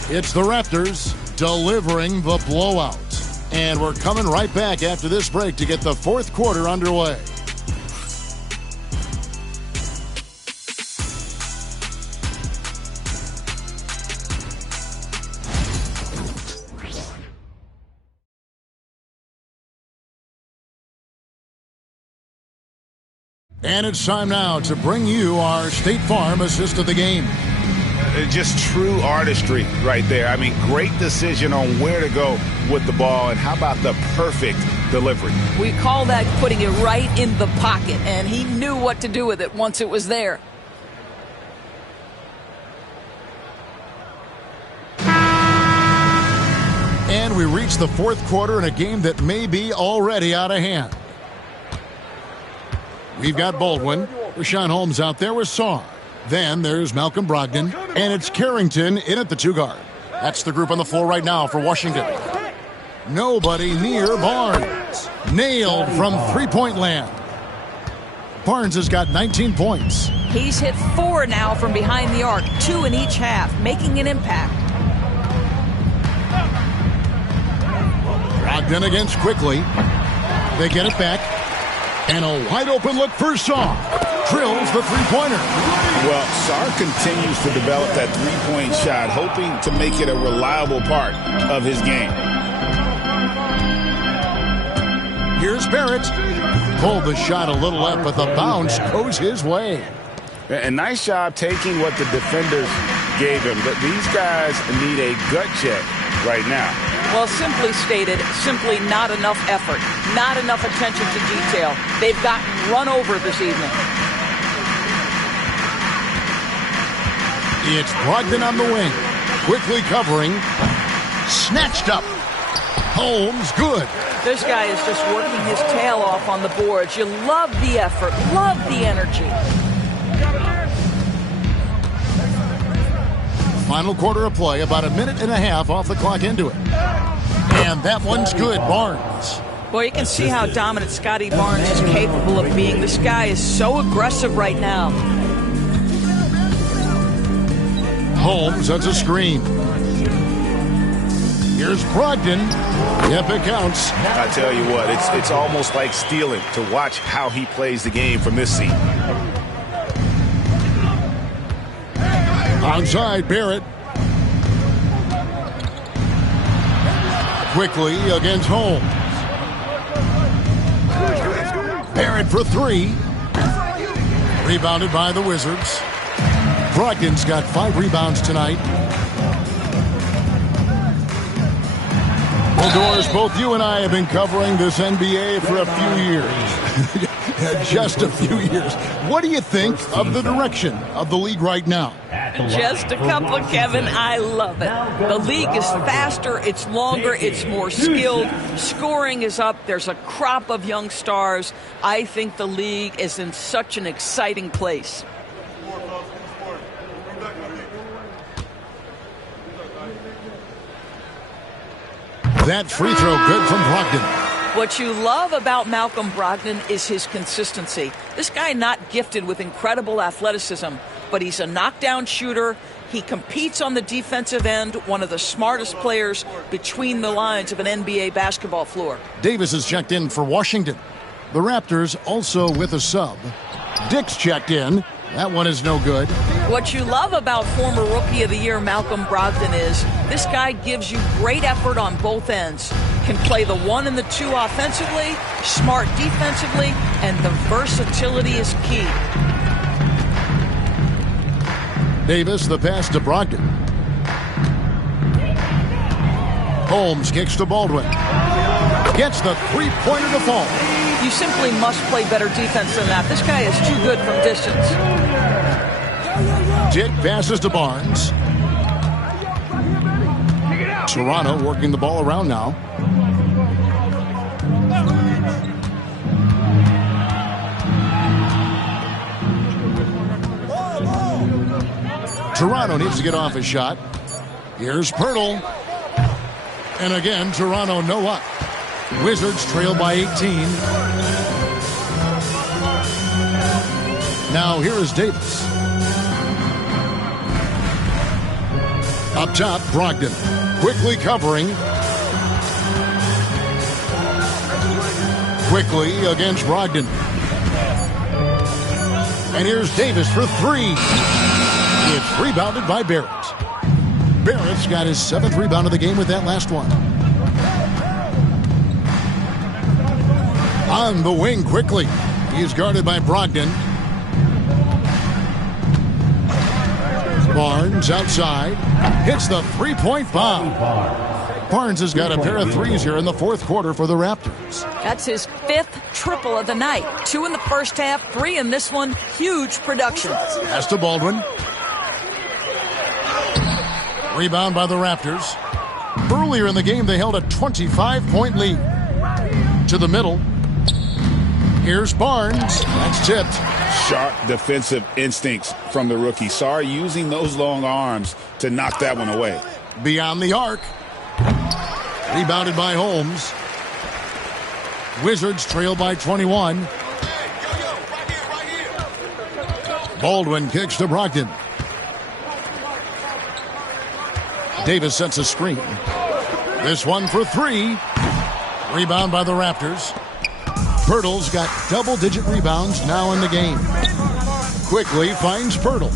It's the Raptors delivering the blowout. And we're coming right back after this break to get the fourth quarter underway. And it's time now to bring you our State Farm assist of the game. Just true artistry right there. I mean, great decision on where to go with the ball, and how about the perfect delivery? We call that putting it right in the pocket, and he knew what to do with it once it was there. And we reach the fourth quarter in a game that may be already out of hand. We've got Baldwin, Rashawn Holmes out there with Saw. Then there's Malcolm Brogdon, and it's Carrington in at the 2 guard. That's the group on the floor right now for Washington. Nobody near Barnes. Nailed from three-point land. Barnes has got 19 points. He's hit 4 now from behind the arc, 2 in each half, making an impact. Brogdon against Quickly. They get it back. And a wide-open look for Saw. Drills the three-pointer. Well, Sarr continues to develop that three-point shot, hoping to make it a reliable part of his game. Here's Barrett. Pulled the shot a little up, but the bounce goes his way. And nice job taking what the defenders gave him. But these guys need a gut check right now. Well, simply stated, simply not enough effort, not enough attention to detail. They've gotten run over this evening. It's Brogdon on the wing. Quickly covering. Snatched up. Holmes, good. This guy is just working his tail off on the boards. You love the effort, love the energy. Final quarter of play, about a minute and a half off the clock into it. And that one's good, Barnes. Boy, you can see how dominant Scotty Barnes is capable of being. This guy is so aggressive right now. Holmes, that's a screen. Here's Brogdon. Yep, it counts. I tell you what, it's almost like stealing to watch how he plays the game from this seat. Onside, Barrett. Quickly against Holmes. Barrett for 3. Rebounded by the Wizards. Brogdon's got 5 rebounds tonight. Well, Doris, both you and I have been covering this NBA for a few years. Just a few years. What do you think of the direction of the league right now? Just a couple, Kevin. I love it. The league is faster, it's longer, it's more skilled. Scoring is up. There's a crop of young stars. I think the league is in such an exciting place. That free throw good from Brogdon. What you love about Malcolm Brogdon is his consistency. This guy not gifted with incredible athleticism, but he's a knockdown shooter. He competes on the defensive end, one of the smartest players between the lines of an NBA basketball floor. Davis has checked in for Washington. The Raptors also with a sub. Dick's checked in. That one is no good. What you love about former Rookie of the Year Malcolm Brogdon is this guy gives you great effort on both ends. Can play the 1 and the 2 offensively, smart defensively, and the versatility is key. Davis, the pass to Brogdon. Holmes kicks to Baldwin. Gets the three-pointer to fall. You simply must play better defense than that. This guy is too good from distance. Dick passes to Barnes. Toronto working the ball around now. Toronto needs to get off his shot. Here's Pirtle. And again, Toronto no up. Wizards trail by 18. Now here is Davis. Up top, Brogdon. Quickly covering. Quickly against Brogdon. And here's Davis for 3. It's rebounded by Barrett. Barrett's got his 7th rebound of the game with that last one. On the wing quickly. He's guarded by Brogdon. Barnes outside. Hits the three-point bomb. Barnes has got a pair of threes here in the fourth quarter for the Raptors. That's his 5th triple of the night. 2 in the first half, 3 in this one. Huge production. Pass to Baldwin. Rebound by the Raptors. Earlier in the game, they held a 25-point lead. To the middle. Here's Barnes. That's tipped. Sharp defensive instincts from the rookie. Sarr using those long arms to knock that one away. Beyond the arc. Rebounded by Holmes. Wizards trail by 21. Baldwin kicks to Brogdon. Davis sets a screen. This one for 3. Rebound by the Raptors. Pirtle's got double-digit rebounds now in the game. Quickly finds Pirtle.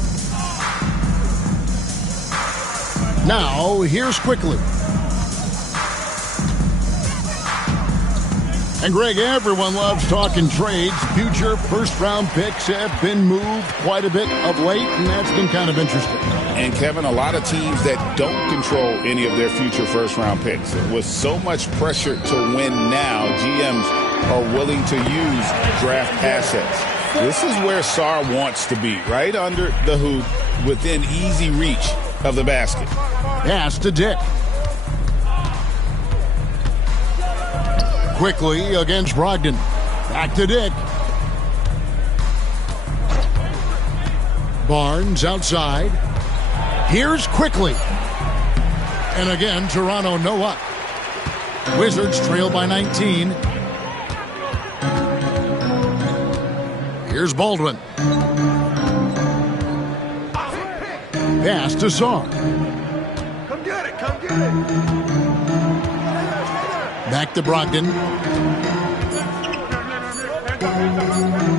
Now, here's Quickly. And Greg, everyone loves talking trades. Future first-round picks have been moved quite a bit of late, and that's been kind of interesting. And, Kevin, a lot of teams that don't control any of their future first-round picks. With so much pressure to win now, GMs are willing to use draft assets. This is where Sarr wants to be, right under the hoop, within easy reach of the basket. Pass to Dick. Quickly against Brogdon. Back to Dick. Barnes outside. Here's Quickly. And again, Toronto no up. Wizards trail by 19. Here's Baldwin. Pass to Sarr. Come get it, come get it. Back to Brogdon.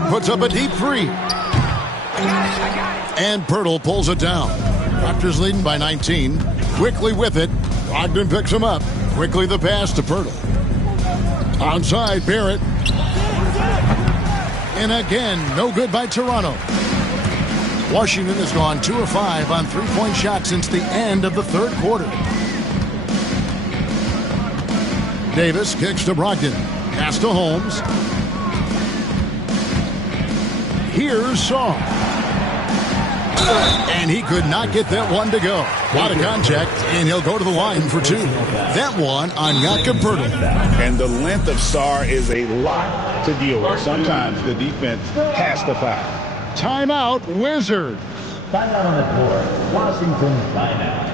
Puts up a deep 3. And Pirtle pulls it down. Raptors leading by 19. Quickly with it. Brogdon picks him up. Quickly the pass to Pirtle. Onside, Barrett. And again, no good by Toronto. Washington has gone 2 of 5 on three-point shots since the end of the third quarter. Davis kicks to Brogdon. Pass to Holmes. Here's Sarr. And he could not get that one to go. A lot of contact, and he'll go to the line for 2. That one on Jakob Pirtle. And the length of Sarr is a lot to deal with. Sometimes the defense has to foul. Timeout, Wizards. Timeout on the court. Washington timeout.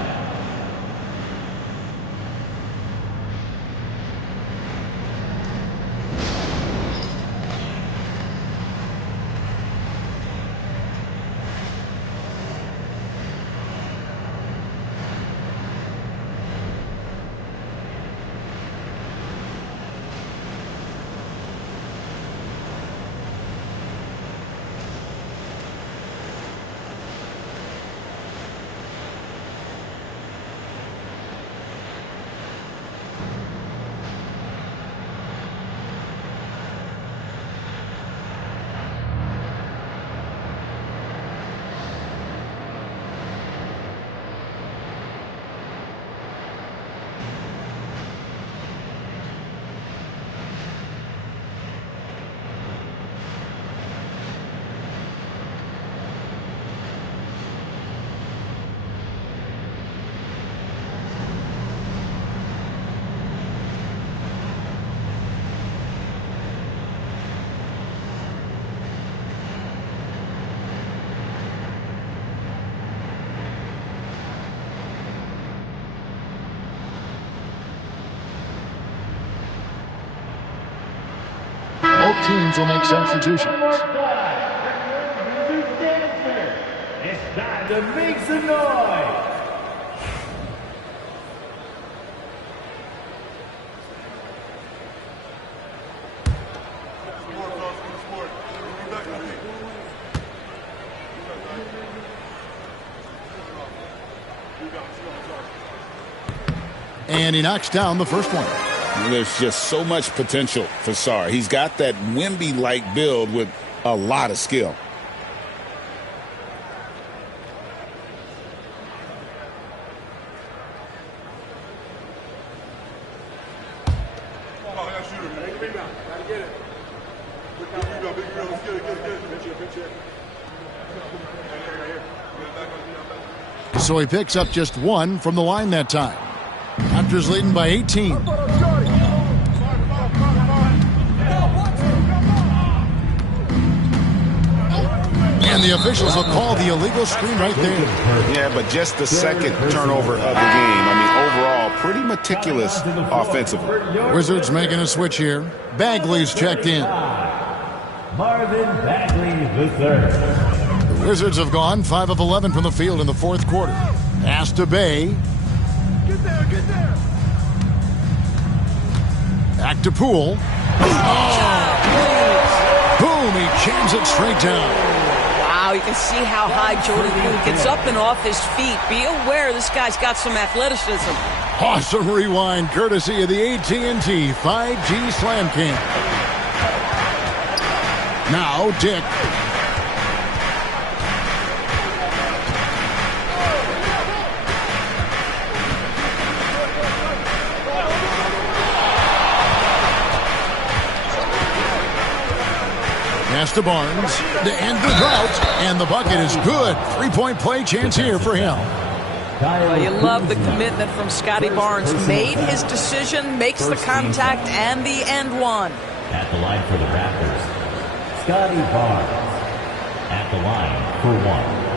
Both teams will make substitutions. It's time to make some noise. And he knocks down the first one. There's just so much potential for Sarr. He's got that Wemby-like build with a lot of skill. So he picks up just one from the line that time. Raptors leading by 18. And the officials will call the illegal screen right there. Yeah, but just the second turnover of the game. I mean, overall, pretty meticulous offensively. Wizards making a switch here. Bagley's checked in. Marvin Bagley III. The Wizards have gone 5 of 11 from the field in the fourth quarter. Pass to Bay. Get there. Back to Poole. Boom, he jams it straight down. Wow, you can see how high Jordan Poole gets up and off his feet. Be aware this guy's got some athleticism. Awesome rewind courtesy of the AT&T 5G Slam Cam. Now Dick. Pass to Barnes to end the drought, and the bucket is good. Three-point play chance here for him. Well, you love the commitment from Scotty Barnes. Made his decision, makes the contact, and the end one. At the line for the Raptors, Scotty Barnes. At the line for one.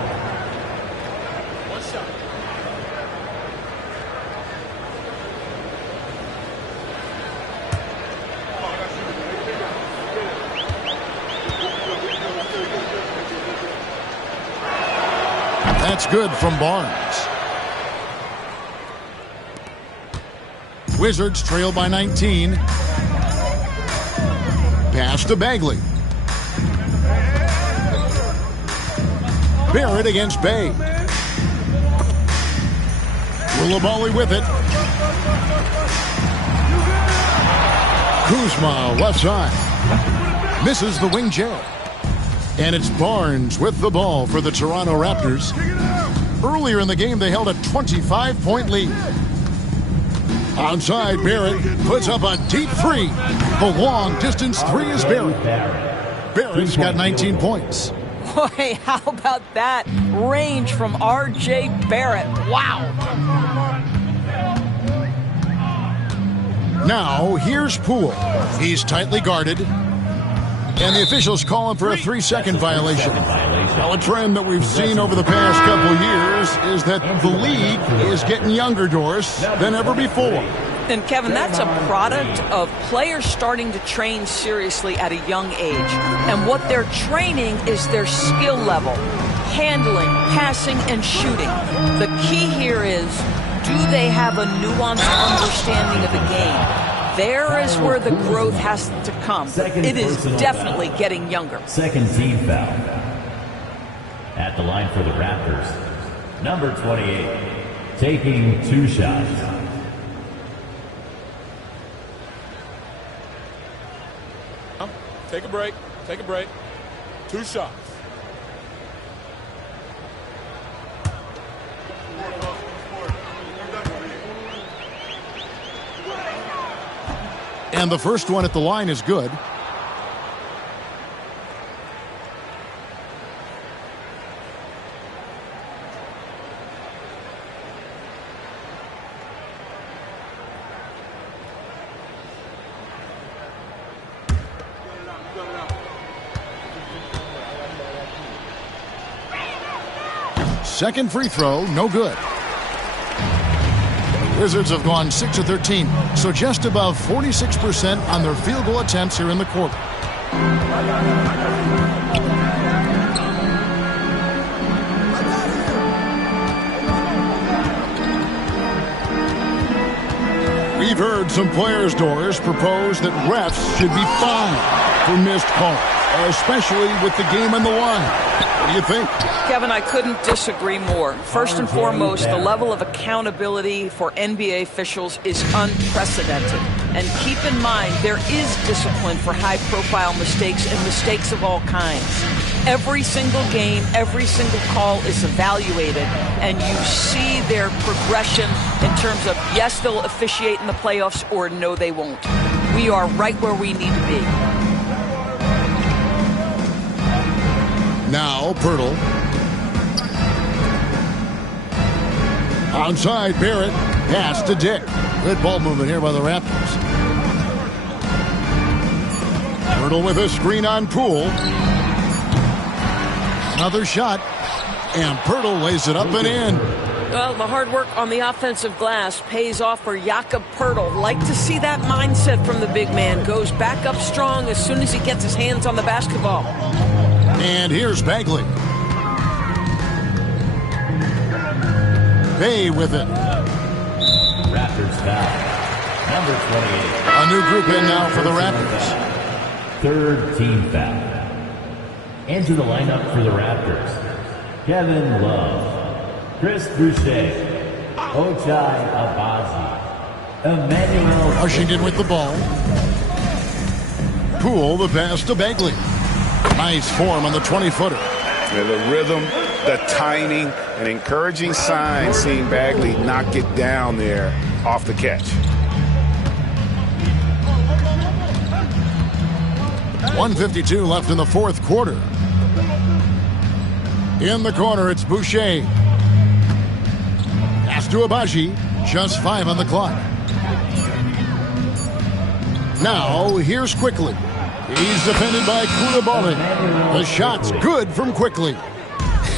That's good from Barnes. Wizards trail by 19. Pass to Bagley. Barrett against Bay. Coulibaly with it. Kuzma left side. Misses the wing J. And it's Barnes with the ball for the Toronto Raptors. Earlier in the game, they held a 25-point lead. Outside, Barrett puts up a deep three. The long-distance three is Barrett. Barrett's got 19 points. Boy, how about that range from R.J. Barrett? Wow. Now, here's Poole. He's tightly guarded. And the officials call him for a 3-second violation. Now, a trend that we've seen over the past couple years is that the league is getting younger, Doris, than ever before. And, Kevin, that's a product of players starting to train seriously at a young age. And what they're training is their skill level, handling, passing, and shooting. The key here is, do they have a nuanced understanding of the game? There is where the growth has to come. It is definitely getting younger. Second team foul. At the line for the Raptors, number 28, taking 2 shots. Take a break. 2 shots. And the first one at the line is good. Second free throw, no good. Wizards have gone 6 of 13, so just above 46% on their field goal attempts here in the quarter. We've heard some players, Doris, propose that refs should be fined for missed calls, especially with the game on the line. What do you think? Kevin, I couldn't disagree more. First and foremost, the level of accountability for NBA officials is unprecedented. And keep in mind, there is discipline for high-profile mistakes and mistakes of all kinds. Every single game, every single call is evaluated, and you see their progression in terms of, yes, they'll officiate in the playoffs, or no, they won't. We are right where we need to be. Now, Pirtle. Outside, Barrett. Pass to Dick. Good ball movement here by the Raptors. Pirtle with a screen on Poole. Another shot. And Pirtle lays it up and in. Well, the hard work on the offensive glass pays off for Jakob Pirtle. Like to see that mindset from the big man. Goes back up strong as soon as he gets his hands on the basketball. And here's Bagley. Bay with it. Raptors foul. Number 28. A new group in now for the Raptors. Third team foul. Into the lineup for the Raptors, Kevin Love, Chris Boucher, Ochai Agbaji, Emmanuel. Washington with the ball. Poole the pass to Bagley. Nice form on the 20-footer. Yeah, the rhythm, the timing, an encouraging sign seeing Bagley knock it down there off the catch. 1:52 left in the fourth quarter. In the corner, it's Boucher. Pass to Agbaji. Just 5 on the clock. Now, here's Quickly. He's defended by Koulibaly. The shot's good from Quickly.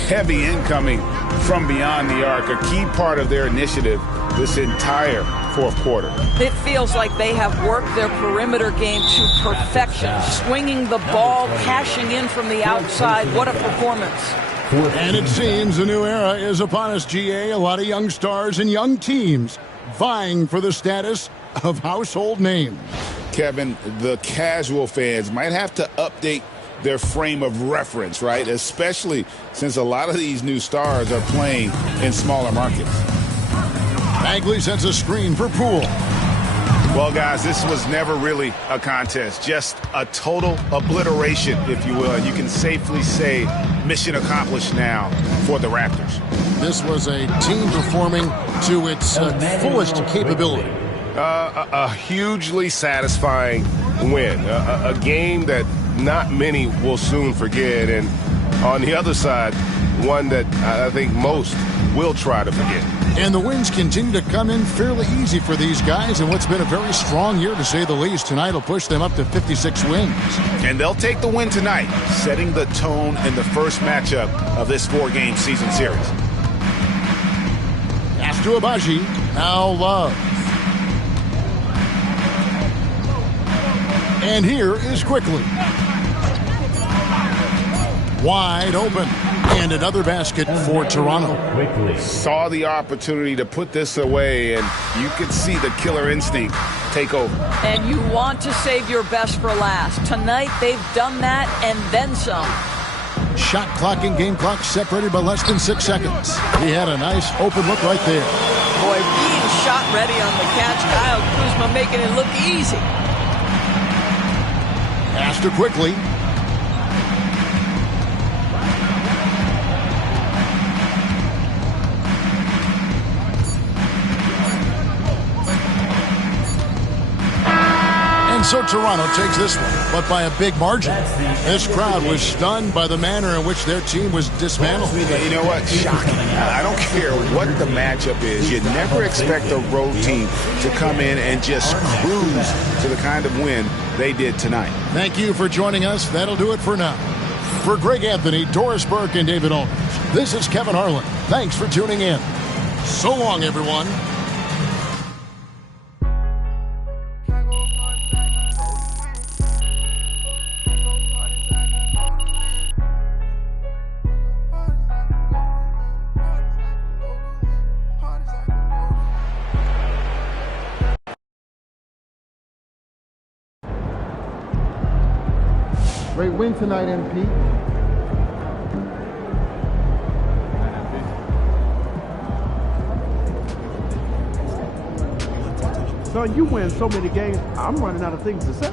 Heavy incoming from beyond the arc, a key part of their initiative this entire fourth quarter. It feels like they have worked their perimeter game to perfection. Swinging the ball, cashing in from the outside. What a performance. And it seems a new era is upon us, GA. A lot of young stars and young teams vying for the status of household names. Kevin, the casual fans might have to update their frame of reference, right? Especially since a lot of these new stars are playing in smaller markets. Bagley sets a screen for Poole. Well, guys, this was never really a contest, just a total obliteration, if you will. And you can safely say mission accomplished now for the Raptors. This was a team performing to its fullest capability. A hugely satisfying win, a game that not many will soon forget, and on the other side, one that I think most will try to forget. And the wins continue to come in fairly easy for these guys in what's been a very strong year, to say the least. Tonight will push them up to 56 wins. And they'll take the win tonight, setting the tone in the first matchup of this 4-game season series. Pass to Agbaji. Now Love. And here is Quickly. Wide open. And another basket for Toronto. Quickly saw the opportunity to put this away, and you could see the killer instinct take over. And you want to save your best for last. Tonight, they've done that and then some. Shot clock and game clock separated by less than 6 seconds. He had a nice open look right there. Boy, being shot ready on the catch. Kyle Kuzma making it look easy. Pass to Quickly. So Toronto takes this one, but by a big margin. This crowd was stunned by the manner in which their team was dismantled. You know what? Shocking. I don't care what the matchup is. You never expect a road team to come in and just cruise to the kind of win they did tonight. Thank you for joining us. That'll do it for now. For Greg Anthony, Doris Burke, and David Aldridge, this is Kevin Harlan. Thanks for tuning in. So long, everyone. Great win tonight, MP. Son, Sean, you win so many games, I'm running out of things to say.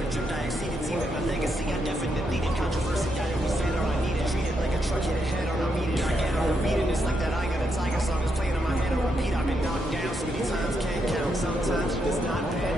never dreamt I exceeded. See with my legacy, I definitely did controversy. I didn't say that I needed. Treat it like a truck hit a head on. I mean it, I get on a beat. And it's like that I got a tiger song is playing in my head on repeat. I've been knocked down so many times, can't count. Sometimes it's not bad.